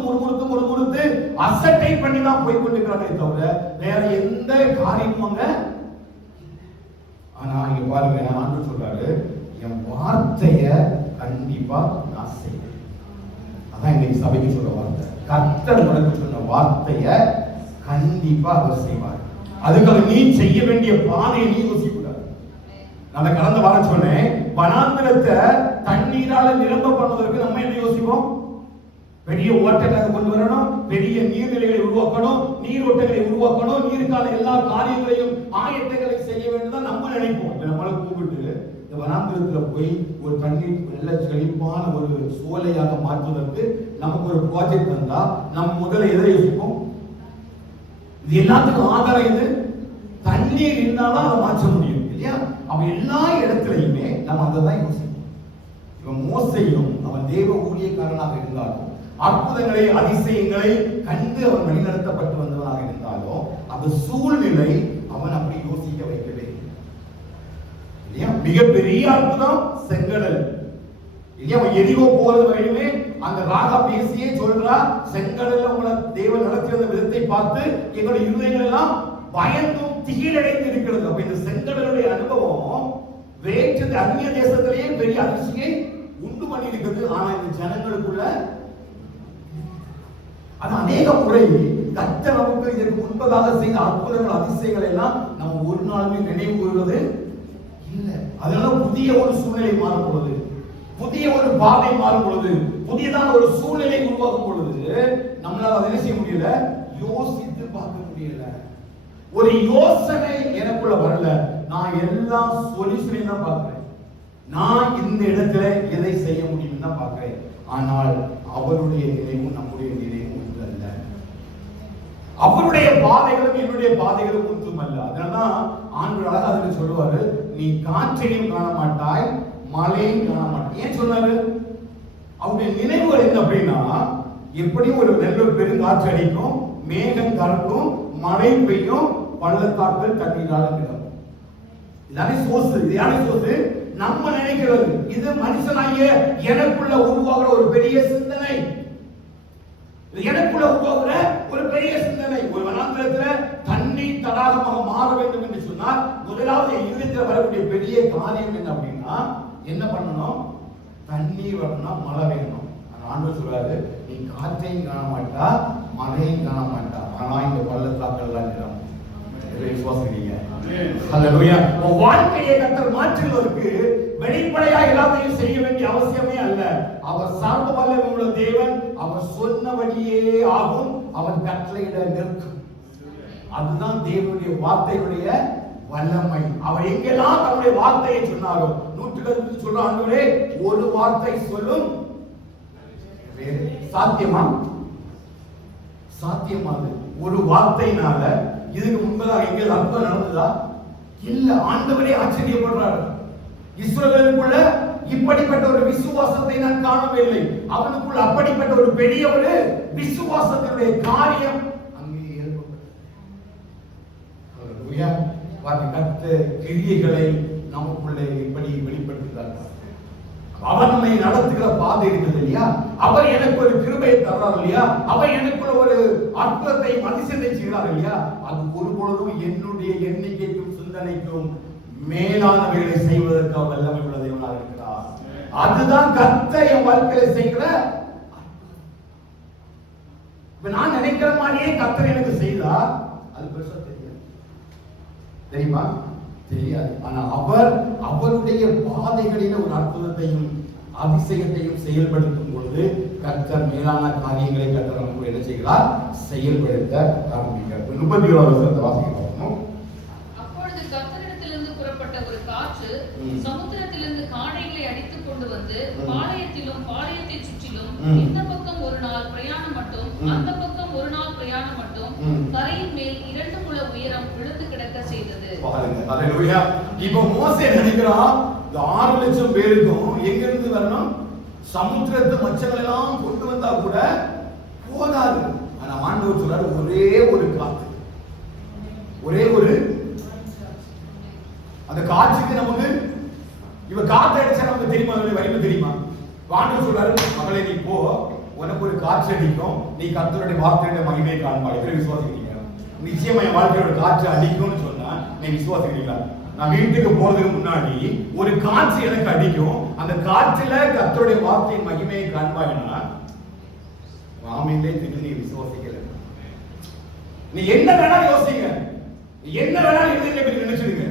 அசட்டை பண்ணி தான் போய் கொண்டிருக்கிறாங்க தவிர வேற எந்த காரியமும் அங்க. ஆனா இங்க பாருங்க, ஆண்டவர் சொல்றாரு, என் வார்த்தைய கண்டிப்பா நான் செய்வேன். அதான் இன்னைக்கு சபைக்கு சொல்ற வார்த்தை. கர்த்தர் உனக்கு சொன்ன வார்த்தைய கண்டிப்பா அவர் செய்வார். அதுக்காக நீ செய்ய வேண்டிய பாதையை நீ யோசிக்க கூடாது. நான் கடந்த வாரம் சொன்னேன், வனாந்திரத்தை தண்ணீரால நிரம்ப பண்ணுவதற்கு நம்ம என்ன யோசிப்போம், பெரிய ஓட்டத்தை கொண்டு வரணும், பெரிய நீர்நிலைகளை உருவாக்கணும், நீரோட்டங்களை உருவாக்கணும், நீருக்கான எல்லா காரியங்களையும் ஆயத்தங்களை செய்ய வேண்டும் நம்ம நினைப்போம். நம்மளை கூப்பிட்டு இந்த வனாந்திரத்துல போய் ஒரு தண்ணீர் நல்ல செழிப்பான ஒரு சோலையாக மாற்றுவதற்கு நமக்கு ஒரு ப்ராஜெக்ட் வந்தா நம்ம முதல்ல எதை யோசிப்போம், இது எல்லாத்துக்கும் ஆதாரம் எது, தண்ணீர் இருந்தாலும் அதை மாற்ற முடியும் இல்லையா? அவ எல்லா இடத்துலையுமே நம்ம அதை தான் யோசிப்போம். இவன் மோசையும் அவன் தேவ ஊழியக்காரனாக இருந்தாலும், அற்புதங்களை அதிசயங்களை கண்டு அவன் வழிநடத்தப்பட்டு வந்தவனாக இருந்தாலும், அந்த சூழ்நிலை அவன் அப்படி யோசிக்க வைக்கவே இல்லையா? மிகப்பெரிய அற்புதம் செங்கடல் இல்லையா? அவன் எரிகோ போறது வரையுமே அந்த ராகா பேசியே சொல்றா, செங்கடல்ல உங்களை தேவன் நடத்தி வந்த விதத்தை பார்த்து எங்களுடைய இருதயங்கள் எல்லாம் பயந்தும் திகிலடைந்து இருக்கிறது. அப்ப இந்த செங்கடலுடைய அனுபவம் வேற்று அந்நிய தேசத்திலேயே பெரிய அதிர்ச்சியை உண்டு பண்ணி இருக்கிறது. ஆனா இந்த ஜனங்களுக்குள்ள அது அநேக முறை கர்த்தர் நமக்கு இதற்கு முன்பதாக செய்த அற்புதங்கள் அதிசயங்கள் எல்லாம் நம்ம ஒரு நாளுமே நினைவு கூறுவது இல்லை. அதனால புதிய ஒரு சூழ்நிலை மாறும் பொழுது, புதிய ஒரு பாதை மாறும் பொழுது, புதியதான ஒரு சூழ்நிலை உருவாக்கும் பொழுது நம்மளால அதை என்ன செய்ய முடியல, யோசித்து பார்க்க முடியல. ஒரு யோசனை எனக்குள்ள வரல. நான் எல்லா சொல்யூஷனையும் தான் பார்க்கிறேன். நான் இந்த இடத்துல எதை செய்ய முடியும் தான் பார்க்கிறேன். ஆனால் அவருடைய நிலையும் நம்முடைய நிலையும் ஒன்று அல்ல. அவருடைய பாதைகளும் என்னுடைய பாதைகளும் ஒன்றும் அல்ல. அதனாலதான் ஆண்டவர் அதுல சொல்லுவாரு, நீ காற்றையும் காண மாட்டாய், மழையும் காண மாட்டாய். ஏன் சொன்னாரு? அவருடைய நினைவுகள் என்ன அப்படின்னா, எப்படி ஒரு நல்ல பெருங்காற்று அடிக்கும், மேகம் கறக்கும், மழை பெய்யும், பள்ளத்தாக்கள் தண்ணீரால கிடக்கும். இதானே சோர்ஸ். இது யாரே சோர்ஸ்? நம்ம நினைக்கிறது. இது மனுஷனாகிய எனக்குள்ள உருவாகிற ஒரு பெரிய சிந்தனை. எனக்குள்ள உருவாகிற ஒரு பெரிய சிந்தனை. ஒரு வனாந்திரத்துல தண்ணீர் தடாகமாக மாற வேண்டும் என்று சொன்னால் முதலாவது இருதயத்தில் வரக்கூடிய பெரிய காரியம் என்ன அப்படின்னா, என்ன பண்ணணும்? தண்ணீர் வரணும்னா மழை வேணும். ஆண்டவர் சொல்றாரு, நீ காற்றையும் காண மாட்டா, மழையும் காண மாட்டா, ஆனா இந்த பள்ளத்தாக்கள் எல்லாம் நிறம். விசுவாசிக்கிறீங்க? ஹல்லேலூயா. வாழ்க்கையை கர்த்தர் மாற்றுவதற்கு வெளிப்படையா எல்லாத்தையும் செய்ய வேண்டிய அவசியமே அல்ல. அவர் சர்வ வல்லமை உள்ள தேவன். அவர் சொன்னபடியே ஆகும். அவர் கட்டளையிட நிற்கும். அதுதான் தேவனுடைய வார்த்தையுடைய வல்லமை. அவர் எங்கெல்லாம் தன்னுடைய வார்த்தையை சொன்னாரோ, 100 சொல்ற ஆண்டவரே ஒரு வார்த்தை சொல்லும். சாத்தியமா? சாத்தியமாது ஒரு வார்த்தையினால இதுக்கு முன்பதாக எங்கேயாவது அற்புதம் நடந்ததா? இல்ல. ஆண்டவரே ஆச்சரியப்படுறாரு. இஸ்ரவேலுக்குள்ள இப்படிப்பட்ட ஒரு விசுவாசத்தை நான் காணவே இல்லை. அவனுக்குள்ள அப்படிப்பட்ட ஒரு பெரிய ஒரு விசுவாசத்தினுடைய காரியம் அங்கே ஏற்பட்டது. ஹல்லேலூயா. கர்த்தர் கிரியைகளை நமக்குள்ளே இப்படி வெளிப்படுத்துகிறார். அவர் நம்மை நடத்துகிற பாதை இருக்குது இல்லையா? அவர் எனக்கு ஒரு கிருபையை தர்றார் இல்லையா? அவர் எனக்குள்ள ஒரு அற்புதத்தை அதிசயத்தை செய்கிறார் இல்லையா? அது ஒரு பொழுதும் என்னுடைய எண்ணிக்கைக்கும் சிந்தனைக்கும் மேலானவைகளை செய்வதற்கு வல்லமை உள்ள தேவனாக இருக்கிறார். அதுதான் கர்த்தர் என் வாழ்க்கையில செய்கிற. இப்ப நான் நினைக்கிற மாதிரியே கர்த்தர் எனக்கு செய்தா அது பெருசா தெரியாது. தெரியுமா? தெரியாது. ஆனா அவருடைய பாதைகளில ஒரு அற்புதத்தையும் அதிசயத்தையும் செயல்படுத்தும் பொழுது கர்த்தர் மேலான காரியங்களை கர்த்தர் நமக்கு என்ன செய்கிறார்? செயல்படுத்த ஆரம்பிக்கிறார். 37 வசனத்தை வாசிக்கிறோம். அப்பொழுது கர்த்தரிடத்திலிருந்து புறப்பட்ட ஒரு காற்று சமுத்திரத்திலிருந்து காடைகளை அடித்துக் கொண்டு வந்து பாளையத்திலும் பாளையத்தை சுற்றிலும் இந்த பக்கம் ஒரு நாள் பிரயாணம் மட்டும் அந்த பக்கம் ஒரு நாள் பிரயாணம் மட்டும் கரையின் மேல் 2 முழ உயரம் விழுந்து கிடக்க செய்தது. பாருங்க, ஹல்லேலூயா. இப்போ மோசே நினைக்கிறான், இந்த 6 லட்சம் பேருக்கும் எங்க இருந்து வரணும்? சமுத்திரத்து மச்சங்கள் எல்லாம் கொண்டு வந்தா கூட போதாது. ஆனா ஆண்டவர் சொல்றாரு, ஒரே ஒரு காத்து, ஒரே ஒரு அந்த காற்றுக்கு நமக்கு இவ காத்து அடிச்சா நமக்கு தெரியுமா? வலிமை தெரியுமா? ஆண்டவர் சொல்றாரு, மகளே நீ போ, உனக்கு ஒரு காற்று அடிக்கும், நீ கர்த்தருடைய வார்த்தையுடைய மகிமையை காண்பாய். எப்படி விசுவாசிக்கிறீங்க? நிச்சயமா என் வாழ்க்கையோட காற்று அடிக்கும்னு சொன்னா நீ விசுவாசிக்கிறீங்களா? நான் வீட்டுக்கு போறதுக்கு முன்னாடி ஒரு காற்று எனக்கு அடிக்கும், அந்த காற்றுல கர்த்தருடைய வார்த்தையின் மகிமையை காண்பாய்னா ராமிலே திரு நீ விசுவாசிக்கல. நீ என்ன வேணாலும் யோசிங்க, என்ன வேணாலும் எழுதி நினைச்சிடுங்க,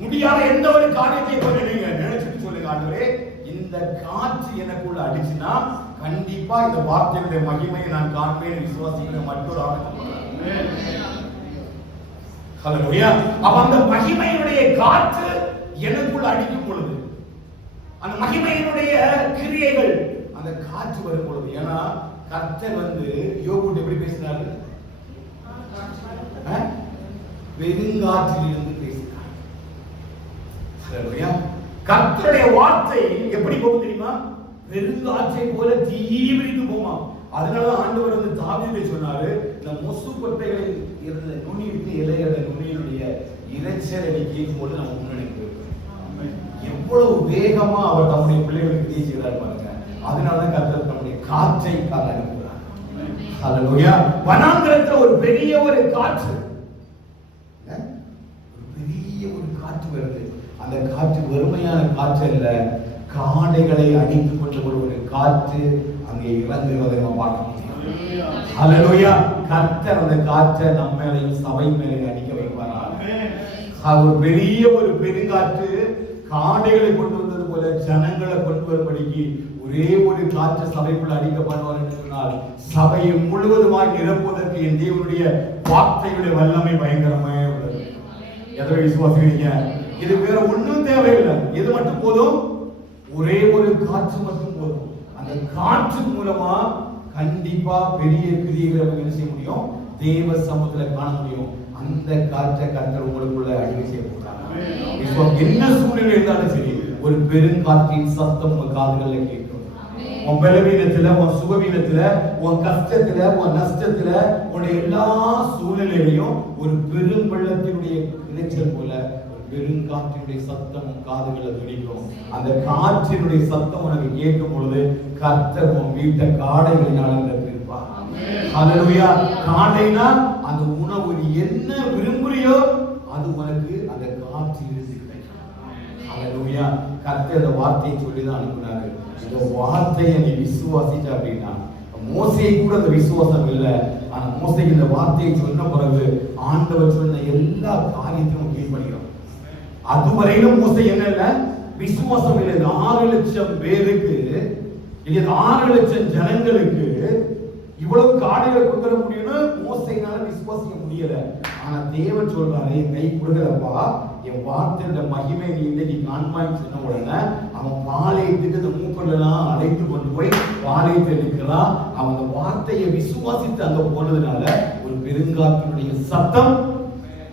முடியாத எந்த ஒரு காரியத்தை போய் நீங்க நினைச்சிட்டு சொல்லுங்க, ஆண்டவரே இந்த காற்று எனக்குள்ள அடிச்சுனா கண்டிப்பா இந்த வார்த்தையுடைய மகிமையை நான் காண்பேன் விசுவாசிக்கிற மற்றொரு ஆண்டவர். ஹல்லேலூயா. அப்ப அந்த மகிமையினுடைய காற்று எனக்குள்ள அடிக்கும் பொழுது, அந்த மகிமையினுடைய கிரியைகள் அந்த காற்று வரும் பொழுது, ஏன்னா கர்த்தர் யோபுட்ட எப்படி பேசினாரு? பெருங்காற்றில் இருந்து பேசினார். ஹல்லேலூயா. கர்த்தருடைய வார்த்தை எப்படி போகும் தெரியுமா? பெருங்காற்றை போல தீவிரித்து போமா. அதனால ஆண்டவர் தாவீதை சொன்னாரு, இந்த மொசு கொட்டைகளில் இருந்த நுனி விட்டு இலையோட நுனியினுடைய இரைச்சல் கேட்கும் போது நம்ம முன்னணி எவ்வளவு வேகமா அவர் தம்முடைய பிள்ளைகளுக்கு செய்கிறார் பாருங்க. அதனாலதான் கர்த்தர் நம்முடைய காற்றை அனுப்புகிறார். ஹல்லேலூயா. வனாந்திரத்துல ஒரு பெரிய ஒரு காற்று, பெரிய ஒரு காற்று வருது. அந்த காற்று வெறுமையான காற்று அல்ல, காடைகளை அடித்துக் கொண்டு ஒரு காற்று அங்கே இறங்குவதை நம்ம பார்க்க முடியும். ஹல்லேலூயா. கர்த்தர் அந்த காற்றை நம்ம மேலையும் சபை மேலையும் அடிக்க வைப்பாரா? ஒரு பெரிய ஒரு பெருங்காற்று காடைகளை கொண்டு வந்தது போல ஜனங்களை கொண்டு வரும்படிக்கு ஒரே ஒரு காற்று சபைக்குள்ள அடிக்கப்படுவார் என்று சொன்னால் சபையை முழுவதுமாய் நிரப்புவதற்கு என் தேவனுடைய வார்த்தைகளுடைய வல்லமை பயங்கரமே உள்ளது. எதை விசுவாசிக்கிறீங்க? இது வேற ஒண்ணும் தேவையில்லை. இது மட்டும் போதும், ஒரே ஒரு காற்று மட்டும் போதும். அந்த காற்று மூலமா கண்டிப்பா பெரிய கிரியைகளை என்ன செய்ய முடியும்? தேவ சமூகத்துல காண முடியும். அந்த காற்றை கர்த்தர் உங்களுக்குள்ள அடிமை செய்ய போறாங்க. என்ன சூழ்நிலை இருந்தாலும் சரி, ஒரு பெருங்காற்றின் சத்தம் உங்க காதுகள்ல கேட்கும். உன் பலவீனத்துல, உன் சுகவீனத்துல, உன் கஷ்டத்துல, உன் நஷ்டத்துல, உன்னுடைய எல்லா சூழ்நிலையிலையும் ஒரு பெரும் வெள்ளத்தினுடைய இரைச்சல் போல பெருங்காற்றினுடைய சத்தம் காதுகளை துடிக்கும். அந்த காற்றினுடைய சத்தம் உனக்கு கேட்கும் பொழுது கர்த்தர் உன் வீட்டை காடைகளினால நிரப்பியிருப்பார். ஹல்லேலூயா. காடைனா அந்த உணவு நீ என்ன விரும்புறியோ அது உனக்கு அந்த காற்றில் இருந்து கிடைக்கும். ஹல்லேலூயா. கர்த்தர் அந்த வார்த்தையை சொல்லிதான் அனுப்பினாரு. இந்த வார்த்தையை நீ விசுவாசிச்ச அப்படின்னா, மோசே கூட அந்த விசுவாசம் இல்லை. ஆனா மோசே இந்த வார்த்தையை சொன்ன பிறகு ஆண்டவர் சொன்ன எல்லா காரியத்தையும் கீழ்படுகிறோம். அதுவரையிலும் மோசே என்ன இல்ல? விசுவாசம் இல்லை. 6 லட்சம் பேருக்கு, 6 லட்சம் ஜனங்களுக்கு இவ்வளவு காடைகளை கொண்டு வர முடியும்னு மோசேனால விசுவாசிக்க முடியல. ஆனா தேவன் சொல்றாரு, கை கொடுக்கிறப்பா என் வார்த்தையோட மகிமை நீ இன்னைக்கு காண்பாய்ன்னு சொன்ன உடனே அவன் பாளையத்துக்கு இந்த மூக்கெல்லாம் அழைத்து கொண்டு போய் பாளையத்தை எடுக்கிறான். அவன் அந்த வார்த்தையை விசுவாசித்து அங்க போனதுனால ஒரு பெருங்காற்றினுடைய சத்தம்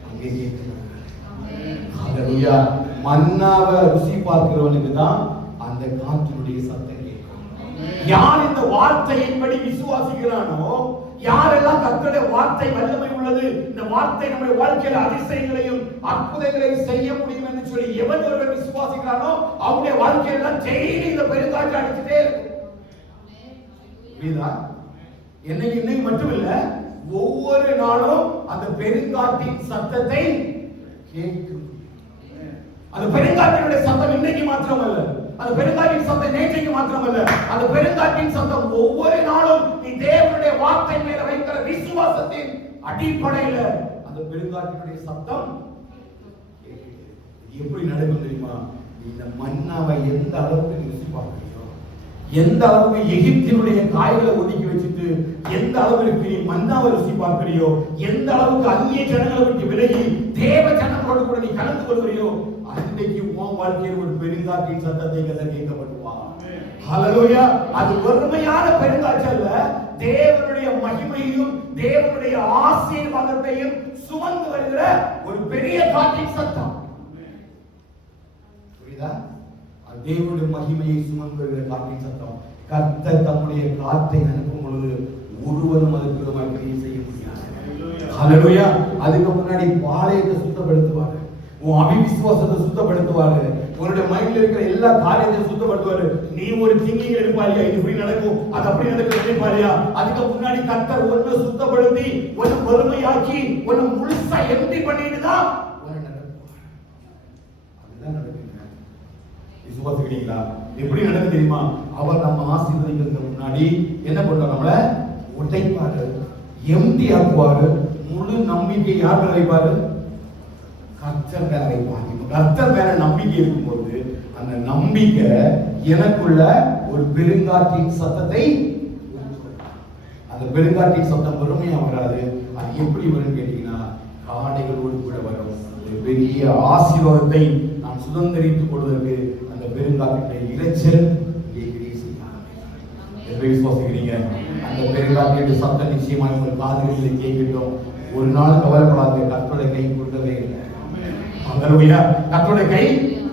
அங்கே கேட்கிறான். ஹல்லேலூயா. மன்னாவை ருசி பார்க்கிறவனுக்கு தான் அந்த காற்றினுடைய சத்தம் கேட்கும். யார் இந்த வார்த்தையின்படி விசுவாசிக்கிறானோ, யாரெல்லாம் கர்த்தருடைய வார்த்தை வல்லமை உள்ளது, இந்த வார்த்தை நம்முடைய வாழ்க்கையில அதிசயங்களையும் அற்புதங்களையும் செய்ய முடியும் என்று சொல்லி எவன் ஒருவன் விசுவாசிக்கிறானோ அவனுடைய வாழ்க்கையில டெய்லி இந்த பெருங்காற்று அடிச்சுட்டே இருக்கும். இன்னைக்கு மட்டும் இல்ல, ஒவ்வொரு நாளும் அந்த பெருங்காற்றின் சத்தத்தை கேட்கும். அந்த பெருங்காற்றினுடைய சத்தம் இன்றைக்கு மாத்திரமல்ல, அந்த பெருங்காற்றின் சத்தம் நேற்றைக்கு மாத்திரமல்ல, அந்த பெருங்காற்றின் சத்தம் ஒவ்வொரு நாளும் நீ தேவனுடைய வார்த்தை மேல வைக்கிற விசுவாசத்தின் அடிப்படையில அந்த பெருங்காற்றினுடைய சத்தம் எப்படி நடக்கும் தெரியுமா? இந்த மன்னாவை எந்த அளவுக்கு நீ ருசி பார்க்கறியோ, எந்த அளவுக்கு எகிப்தினுடைய காய்களை ஒதுக்கி வச்சுட்டு எந்த அளவுக்கு நீ மன்னாவை ருசி பார்க்கறியோ, எந்த அளவுக்கு அந்நிய ஜனங்களை விட்டு விலகி தேவ ஜனங்களோடு கூட நீ கலந்து கொள்கிறியோ, அன்றைக்கு உன் வாழ்க்கையில் ஒரு பெருங்காற்றின் சத்தத்தை கேட்கப்படுவா. ஹல்லேலூயா. அது வெறுமையான பெருங்காற்று அல்ல, தேவனுடைய மகிமையையும் தேவனுடைய ஆசீர்வாதத்தையும் சுமந்து வருகிற ஒரு பெரிய காற்றின் சத்தம். புரியுதா? தேவனுடைய மகிமையை சுமந்து வருகிற காற்றின் சத்தம். கர்த்தர் தம்முடைய காற்றை அனுப்பும் பொழுது ஒருவரும் அதுக்கு விரோதமாக கிரியை செய்ய முடியாது. ஹல்லேலூயா. அதுக்கு முன்னாடி பாளையத்தை சுத்தப்படுத்துவாரு, உன் அவிசுவாசத்தை சுத்தப்படுத்துவாரு, உன்னுடைய மைண்ட்ல இருக்கிற எல்லா காரியத்தையும் சுத்தப்படுத்துவாரு. நீ ஒரு திங்கிங் எடுப்பாரியா, இது இப்படி நடக்கும், அது அப்படி நடக்கும் நினைப்பாரியா, அதுக்கு முன்னாடி கர்த்தர் ஒன்றை சுத்தப்படுத்தி ஒன்னு வறுமையாக்கி ஒன்னு முழுசா எம்டி பண்ணிட்டு தான் அதுதான் நடக்குது. விசுவாசிக்கிறீங்களா? எப்படி நடக்குது தெரியுமா? அவர் நம்ம ஆசீர்வதிக்கிறதுக்கு முன்னாடி என்ன பண்றாரு? நம்மள உடைப்பாரு, எம்டி ஆக்குவாரு. முழு நம்பிக்கை யார் மேல வைப்பாரு? கர்த்தர் மேல வைப்பாங்க. கர்த்தர் மேல நம்பிக்கை இருக்கும்போது அந்த நம்பிக்கை எனக்குள்ள ஒரு பெருங்காற்றின் சத்தத்தை, அந்த பெருங்காற்றின் சத்தம் பொறுமையா வராது. அது எப்படி வரும் கேட்டீங்கன்னா, காடைகளோடு கூட வரும். ஒரு பெரிய ஆசீர்வாதத்தை நாம் சுதந்திரித்துக் கொள்வதற்கு அந்த பெருங்காற்றின் இரைச்சல் விசுவாசிக்கிறீங்க? அந்த பெருங்காற்றின் சத்தம் நிச்சயமாக உங்கள் காதுகளில் கேட்கட்டும். ஒரு நாள் கவலைப்படாத, கர்த்தருடைய கை கொடுக்கவே இல்லை. ஹல்லேலூயா. கர்த்தருடைய கை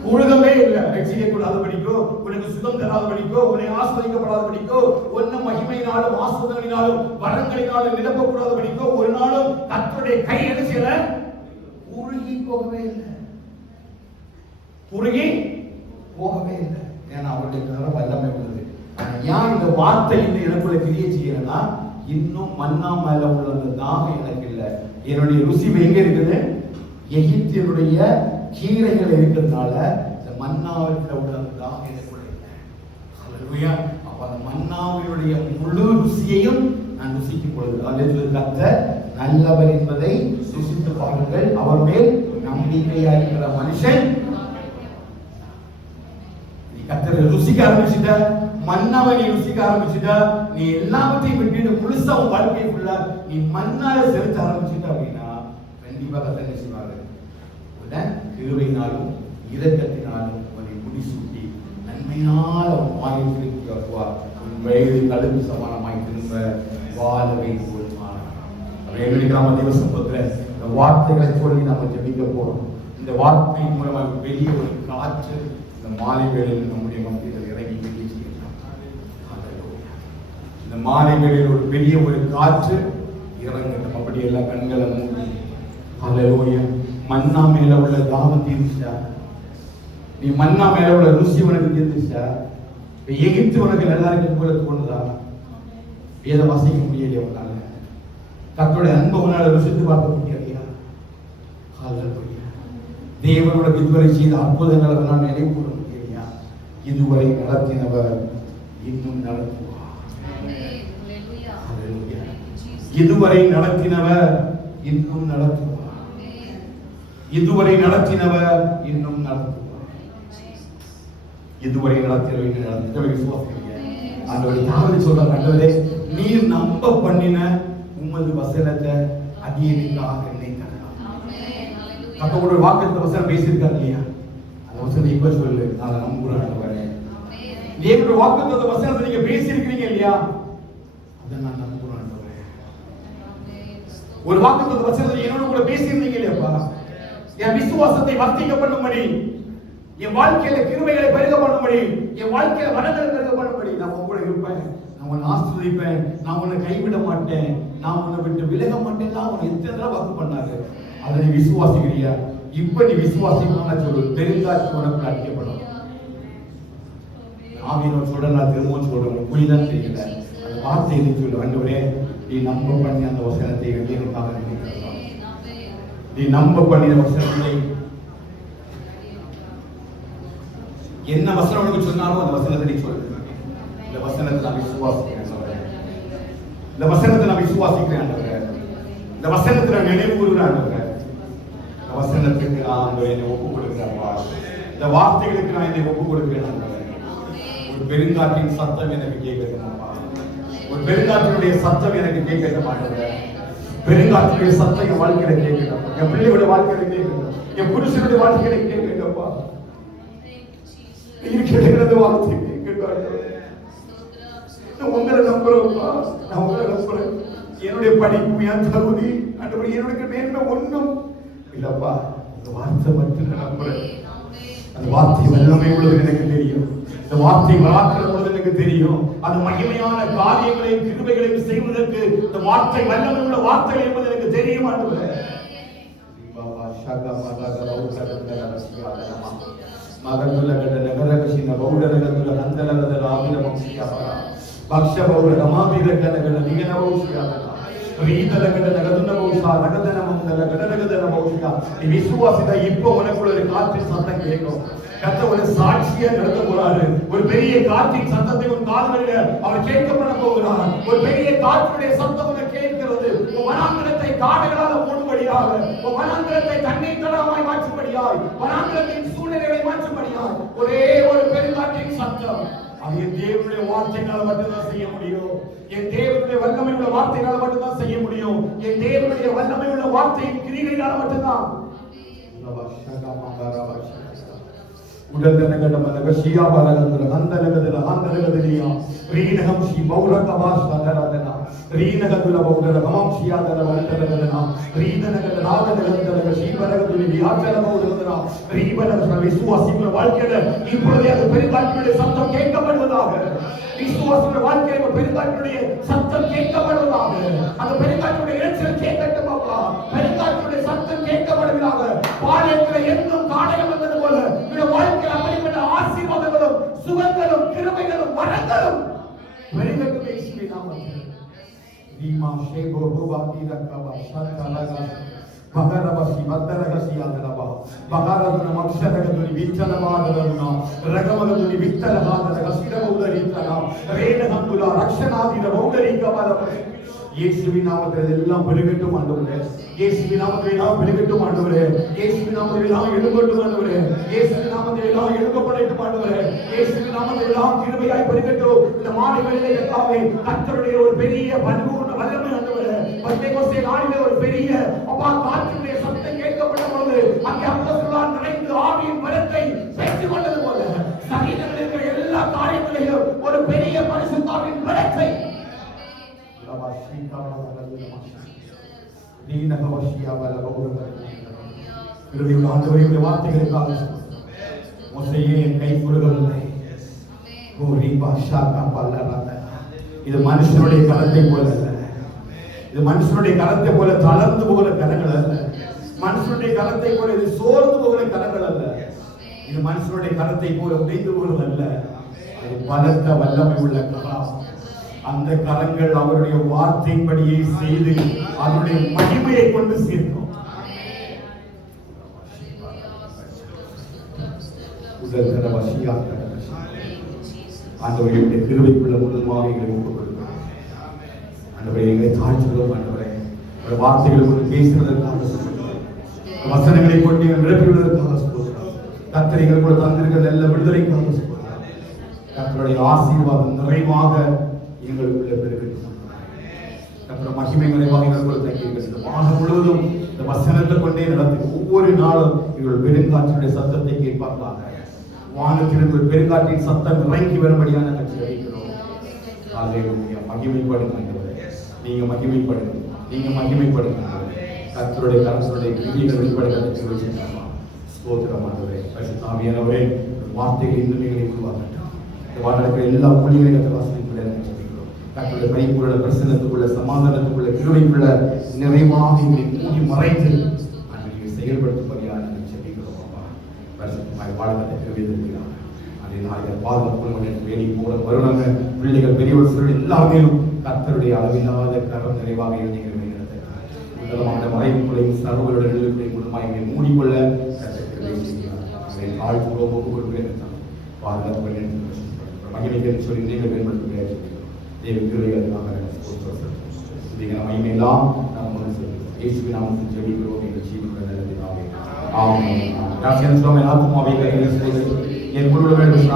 கூடுதவே இல்லை. ரட்சிக்கப்படாதபடிக்கோ, உனக்கு சுகம் தராதபடிக்கோ, உன்னை ஆசீர்வதிக்கப்படாதபடிக்கோ, உன்னை மகிமையினாலும் ஆசீர்வாதங்களினாலும் வரங்களினாலும் நிரப்பக்கூடாதபடிக்கோ ஒரு நாளும் கர்த்தருடைய கை என்ன செய்யல? குறுகி போகவே இல்லை. குறுகி போகவே இல்லை. ஏன்னா அவருடைய கரம் வல்லமை உள்ளது. ஏன் இந்த வார்த்தை இன்னும் எனக்குள்ள கிரியை செய்யறேன்னா, இன்னும் மன்னா மேல உள்ள அந்த தாகம் எனக்கு இல்லை. என்னுடைய ருசி எங்க இருக்குது? எகிப்தியருடைய கீரைகள் இருக்கிறதுனால இந்த மன்னாவில் உள்ள அந்த தாகம் எனக்குள்ள இல்லை. ஹல்லேலூயா. அப்ப அந்த மன்னாவினுடைய முழு ருசியையும் நான் ருசிக்கும் பொழுது கர்த்தர் நல்லவர் என்பதை ருசித்து பாருங்கள். அவர் மேல் நம்பிக்கையா இருக்கிற மனுஷன். கர்த்தரை ருசிக்க ஆரம்பிச்சுட்ட, மன்னாவை நீ ருசிக்க ஆரம்பிச்சுட்ட, நீ எல்லாவற்றையும் விட்டுட்டு முழுசா உன் வாழ்க்கைக்குள்ள நீ மன்னால செலுத்த ஆரம்பிச்சுட்ட அப்படின்னா கண்டிப்பா கர்த்தர் என்ன செய்வாரு? கிருபையினாலும் இரக்கத்தினாலும் உன்னை முடிசூட்டி நன்மையினால உன் வாயில் திருப்பி வருவார். உன் வயது கழுகு சமானமாய் திரும்ப வாழவை போதுமான கிராம தேவசம்பத்துல இந்த வார்த்தைகளை சொல்லி நம்ம ஜெபிக்க போறோம். இந்த வார்த்தை மூலமாக பெரிய ஒரு காற்று இந்த மாலை வேளையில் நம்முடைய மத்தியில் இறங்கி செய்யலாம். இந்த மாலை வேளையில் ஒரு பெரிய ஒரு காற்று இறங்கட்டும். அப்படி எல்லா கண்களை மூடி ஹல்லேலூயா. மன்னா மேல உள்ள தாகம் தீர்ந்துச்சா? நீ மன்னா மேல உள்ள ருசி உனக்கு தீர்ந்துச்சா? எகிப்து உனக்கு நல்லா இருக்கு போல தோணுதா? ஏதை வசிக்க முடியலையா உன்னால? கர்த்தருடைய அன்பை உன்னால ருசித்து பார்க்க முடியலையா? ஹல்லேலூயா. தேவனோட இதுவரை செய்த அற்புதங்களை நான் நினைவு கூற முடியலையா? இதுவரை நடத்தினவர் இன்னும் நடத்துவார். ஹல்லேலூயா. இதுவரை நடத்தினவர் இன்னும் நடத்துவார். இதுவரை நடத்தினவர் இன்னும் நடத்துவார். இதுவரை நடத்தினவர் விசுவாசிக்கிறீங்க? ஆண்டவரே தாவீது சொல்றார், ஆண்டவரே நீர் நம்ப பண்ணின உமது வசனத்தை அடியேனுக்காக நினைத்தரலாம். கர்த்தரோட வாக்குத்த வசனம் பேசியிருக்காரு இல்லையா? அந்த வசனத்தை இப்ப சொல்லு, நான் நம்புறேன் ஆண்டவரே. தேவனுடைய வாக்குத்த வசனத்தை நீங்க பேசியிருக்கீங்க இல்லையா? அதை நான் நம்புறேன் ஆண்டவரே. ஒரு வாக்குத்த வசனத்தை என்னோட கூட பேசியிருந்தீங்க இல்லையாப்பா? என் விசுவாசத்தை வர்த்திக்க பண்ணும்படி, என் வாழ்க்கையில கிருபைகளை பெருக பண்ணும்படி, என் வாழ்க்கையில வரங்களை பெருக பண்ணும்படி நான் உங்க கூட இருப்பேன், நான் உன்னை ஆசீர்வதிப்பேன், நான் உன்னை கைவிட மாட்டேன், நான் உன்னை விட்டு விலக மாட்டேன். உன்னை எத்தனை தடவை வாக்கு பண்ணாரு. அதை நீ விசுவாசிக்கிறியா? இப்ப நீ விசுவாசிக்கணும்னு சொல்லு. பெருங்காற்று உனக்கு அடிக்கப்படும். ஆவியினர் சொல்ற, நான் திரும்பவும் சொல்றேன், புரிதான் தெரியல. அந்த வார்த்தையை நீ சொல்லு. ஆண்டவரே நீ நம்ப பண்ணி அந்த வசனத்தை எனக்காக நீ நம்ப பண்ணின வசனத்தை என்ன வசனம் உனக்கு சொன்னாலும் அந்த வசனத்தை நீ சொல்லு. இந்த வசனத்தை நான் விசுவாசிக்கிறேன் ஆண்டவரே. இந்த வசனத்தை நான் விசுவாசிக்கிறேன் ஆண்டவரே. இந்த வசனத்தை நான் நினைவு கூறுகிறேன் ஆண்டவரே. இந்த வசனத்துக்கு நான் ஆண்டவரே என்னை ஒப்புக் கொடுக்கிறேன்ப்பா. இந்த வார்த்தைகளுக்கு நான் என்னை ஒப்புக் கொடுக்கிறேன் ஆண்டவரே. ஒரு பெருங்காற்றின் சத்தம் எனக்கு கேட்கணுமாப்பா. ஒரு பெருங்காற்றினுடைய சத்தம் எனக்கு கேட்க மாட்டேங்க. பெருங்காற்றினுடைய சத்தம் என் வாழ்க்கையில கேட்கணும். என் பிள்ளையோட வாழ்க்கையில கேட்கணும். என் புருஷனுடைய வாழ்க்கையில கேட்கணும்ப்பா. நீ கேட்கிறது வார்த்தை கேட்கணும். உங்களை நம்புறோம்ப்பா. நான் உங்களை நம்புறேன். என்னுடைய படிப்பு, என் தகுதி, என்னுடைய மேன்மை ஒன்றும் இல்லப்பா. இந்த வார்த்தை மட்டும் நான் நம்புறேன். அந்த வார்த்தை வல்லமை உள்ளது எனக்கு தெரியும். இந்த வார்த்தை வராக்கிறது எனக்கு தெரியும். அந்த மகிமையான காரியங்களையும் கிருபைகளையும் செய்வதற்கு இந்த வார்த்தை வல்லமை உள்ள வார்த்தை என்பது எனக்கு தெரியும் ஆண்டவரே. மகனுலகட நகரகசின பௌடரகதுல நந்தலகத ராவிரமம்சியாபரா பக்ஷபௌர ரமாபிரகனகட நிகனவௌசியாபரா ரீதலகட நகதுனவௌசா நகதனமந்தலகடரகதனவௌசியா. நீ விசுவாசிதா இப்போ உனக்குள்ள ஒரு காற்றின் சத்தம் கேட்கும். கர்த்தர் ஒரு சாட்சியா நடத்த போறாரு. ஒரு பெரிய காற்றின் சத்தத்தை உன் காதுகளில் அவர் கேட்க பண்ண போகிறார். ஒரு பெரிய காற்றுடைய சத்தம் உனக்கு கேட்கிறது. உன் வனாந்தரத்தை காடுகளால் மூடும்படியாக, உன் வனாந்தரத்தை தண்ணீர் தடாகமாய் மாற்றும்படியாய், வனாந்தரத்தின் சூழ்நிலைகளை மாற்றும்படியாய் ஒரே ஒரு பெருங்காற்றின் சத்தம். அது என் தேவனுடைய வார்த்தையினால மட்டும்தான் செய்ய முடியும். என் தேவனுடைய வல்லமை உள்ள வார்த்தையினால மட்டும்தான் செய்ய முடியும். என் தேவனுடைய வல்லமை உள்ள வார்த்தையின் கிரியையினால மட்டும்தான். உடந்தனகட மனகசியா பரகந்தர ஹந்தனகதல ஹந்தனகதலியா ரீனகம் சி பௌரகபாஸ் தரதனா ரீனகதுல பௌரக கமம்சியா தர வந்தனகதனா ரீனகத ராகதகந்தல சீபரகதுலி வியாச்சல பௌரகதனா ரீபன விசுவாசிಗಳ வாழ்க்கையில இப்பொழுது அந்த பெருங்காற்றினுடைய சத்தம் கேட்கப்படுவதாக. விசுவாசிಗಳ வாழ்க்கையில பெருங்காற்றினுடைய சத்தம் கேட்கப்படுவதாக. அந்த பெருங்காற்றினுடைய இறைச்சல் கேட்கட்டும் அப்பா. பெருங்காற்றினுடைய சத்தம் கேட்கப்படுவதாக. பாளையத்தில் என்னும் காடைகள் வந்தது போல இந்த வாழ்க்கையில் அப்படிப்பட்ட ஆசீர்வாதங்களும் சுகங்களும் கிருபைகளும் வரங்களும் பெருகட்டும் இயேசுவின் நாமத்தில். தீமா ஷேகோ ரூபாதி ரக்கபா சத்தலகா பகரபசி பத்தரகசி ஆதரபா பகரதுன மக்ஷரகதுனி விச்சலமாததுனா ரகமதுனி வித்தலமாதத கசிரபௌதரித்தனா ரேனகந்துலா ரக்ஷனாதிர பௌதரிகபல. இயேசுவின் நாமத்தில் எல்லாம் பெருகட்டும் ஆண்டவரே. இயேசுவின் நாமத்தில் எல்லாம் பெருகட்டும் ஆண்டவரே. இயேசுவின் நாமத்தில் எல்லாம் எழும்பட்டும் ஆண்டவரே. இயேசுவின் நாமத்தில் எல்லாம் எழும்பப்படட்டும் ஆண்டவரே. இயேசுவின் நாமத்தில் எல்லாம் கிருபையாய் பெருகட்டும். இந்த மாலைகளிலே கர்த்தாவே கர்த்தருடைய ஒரு பெரிய பரிபூர்ண வல்லமை ஆண்டவரே. பந்தைகோஸ்தே நாளிலே ஒரு பெரிய அப்பா காற்றினுடைய சத்தம் கேட்கப்படும் பொழுது அங்கே அப்போஸ்தலர் நிறைந்து ஆவியின் வரத்தை பெற்றுக் கொண்டது போல சரீரத்தில் இருக்கிற எல்லா காரியங்களிலும் ஒரு பெரிய பரிசுத்தாவின் வரத்தை வார்த்தைகளுக்காக மோசேயே என் கை கொடுக்கவில்லை. இது மனுஷனுடைய கரத்தை போல அல்ல. இது மனுஷனுடைய கரத்தை போல தளர்ந்து போகிற கரங்கள் அல்ல. மனுஷனுடைய கரத்தை போல இது சோர்ந்து போகிற கரங்கள் அல்ல. இது மனுஷனுடைய கரத்தை போல உடைந்து போகிறது அல்ல. அது பலத்த வல்லமை உள்ள கரம். அந்த கரங்கள் அவருடைய வார்த்தையின்படியே செய்து அதனுடைய மகிமையை கொண்டு சேர்க்கும். ஆண்டவருடைய கிருபைக்குள்ள முழுமையாக எங்களை ஒப்புக் கொடுக்கிறோம். ஆண்டவரே எங்களை தாழ்த்துகிறோம். ஆண்டவரே ஒரு வார்த்தைகளை கொண்டு பேசுவதற்காக வசனங்களை கொண்டு நிரப்பிவிடுவதற்காக சொல்லுகிறோம். கர்த்தர் எங்களுக்கு தந்திருக்கிற நல்ல விடுதலைக்காக சொல்லுகிறோம். கர்த்தருடைய ஆசீர்வாதம் நிறைவாக எங்களுக்குள்ள பெருகட்டும். கர்த்தருடைய மகிமை நிறைவாக எங்களுக்குள்ள தங்கியிருக்கிறது. மாதம் முழுவதும் இந்த வசனத்தை கொண்டே நடத்தி ஒவ்வொரு நாளும் எங்கள் பெருங்காற்றினுடைய சத்தத்தை கேட்பார்களாக. வானத்திலிருந்து ஒரு பெருங்காற்றின் சத்தம் இறங்கி வரும்படியாக நாங்கள் ஜெபிக்கிறோம். ஹல்லேலூயா. மகிமைப்படுங்க ஆண்டவரே. நீங்க மகிமைப்படுங்க. நீங்க மகிமைப்படுங்க. கர்த்தருடைய கரங்களுடைய கிரியைகள் வெளிப்படுகிறதை ஜெபிக்கிறோம். ஸ்தோத்திரம் ஆண்டவரே. பரிசுத்த ஆவியானவரே வார்த்தைகள் இன்னும் எங்களை உருவாக்கட்டும். இந்த வார்த்தைகள் எல்லா மொழிகளையும் வாசிக்குள்ள ஜெபிக்கிறோம். கர்த்தருடைய பரிபூரண பிரசன்னத்துக்குள்ள சமாதானத்துக்குள்ள கிருபைக்குள்ள நிறைவாக எங்களை மூடி மறைத்து அதை செயல்படுத்தும்படியாக நாங்கள் ஜெபிக்கிறோம். பரிசுத்தமாய் வாழ்க்கை தெரிவித்திருக்கிறார். அதே நாளில் பாதுகாப்பு வேடி போல வருணங்க பிள்ளைகள் பெரியவர் சிறு எல்லாமே கர்த்தருடைய அளவில்லாத கரம் நிறைவாக எழுதிய முதலமான மறைவுகளையும் சர்வர்களுடைய குடும்பங்களை மூடிக்கொள்ள கர்த்தர் கிருபை செய்கிறார். அதை தாழ்த்துவோம் ஒப்புக் கொடுக்கிறேன். பாதுகாப்பு மகிழ்ச்சிக்கு சொல்லி நீங்கள் மேம்படுத்த தேவ கிருபைகளுக்காக இந்த மகிமையெல்லாம் நாம் கொண்டு செல்கிறோம். இயேசுவின் நாமத்தில் ஜெபிக்கிறோம் எங்கள் ஜீவனுடைய நல்ல பிதாவே. ஆமென். யாசின் சுவாமி ஆத்துமாவை கையில் செய்து என் முழுவதும் வேண்டும்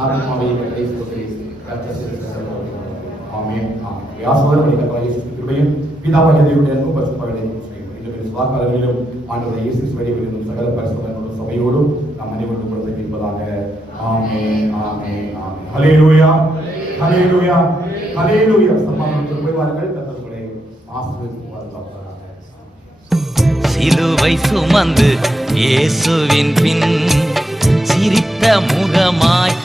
ஆத்துமாவை கையில் செய்து ஆமென். ஆமென். யாசோதரமணி கர்த்தராகிய இயேசு கிருபையும் பிதாவாகிய தேவனுடைய அன்பும் பரிசுத்தமானதையும் இந்த வாக்காளர்களிலும் ஆண்டவராகிய இயேசு கிறிஸ்துவின் சகல பரிசுத்தமான சபையோடும் நாம் அனைவரும் குழந்தை இருப்பதாக. ஆமென். ஆமென். ஆமென். ஹல்லேலூயா. ஹல்லேலூயா. ஹல்லேலூயா. சமாதானத்தோடு போய் வாருங்கள். கர்த்தர் உங்களை ஆசீர்வதிப்பாராக. சிலுவை சுமந்து இயேசுவின் பின் சிரித்த முகமாய்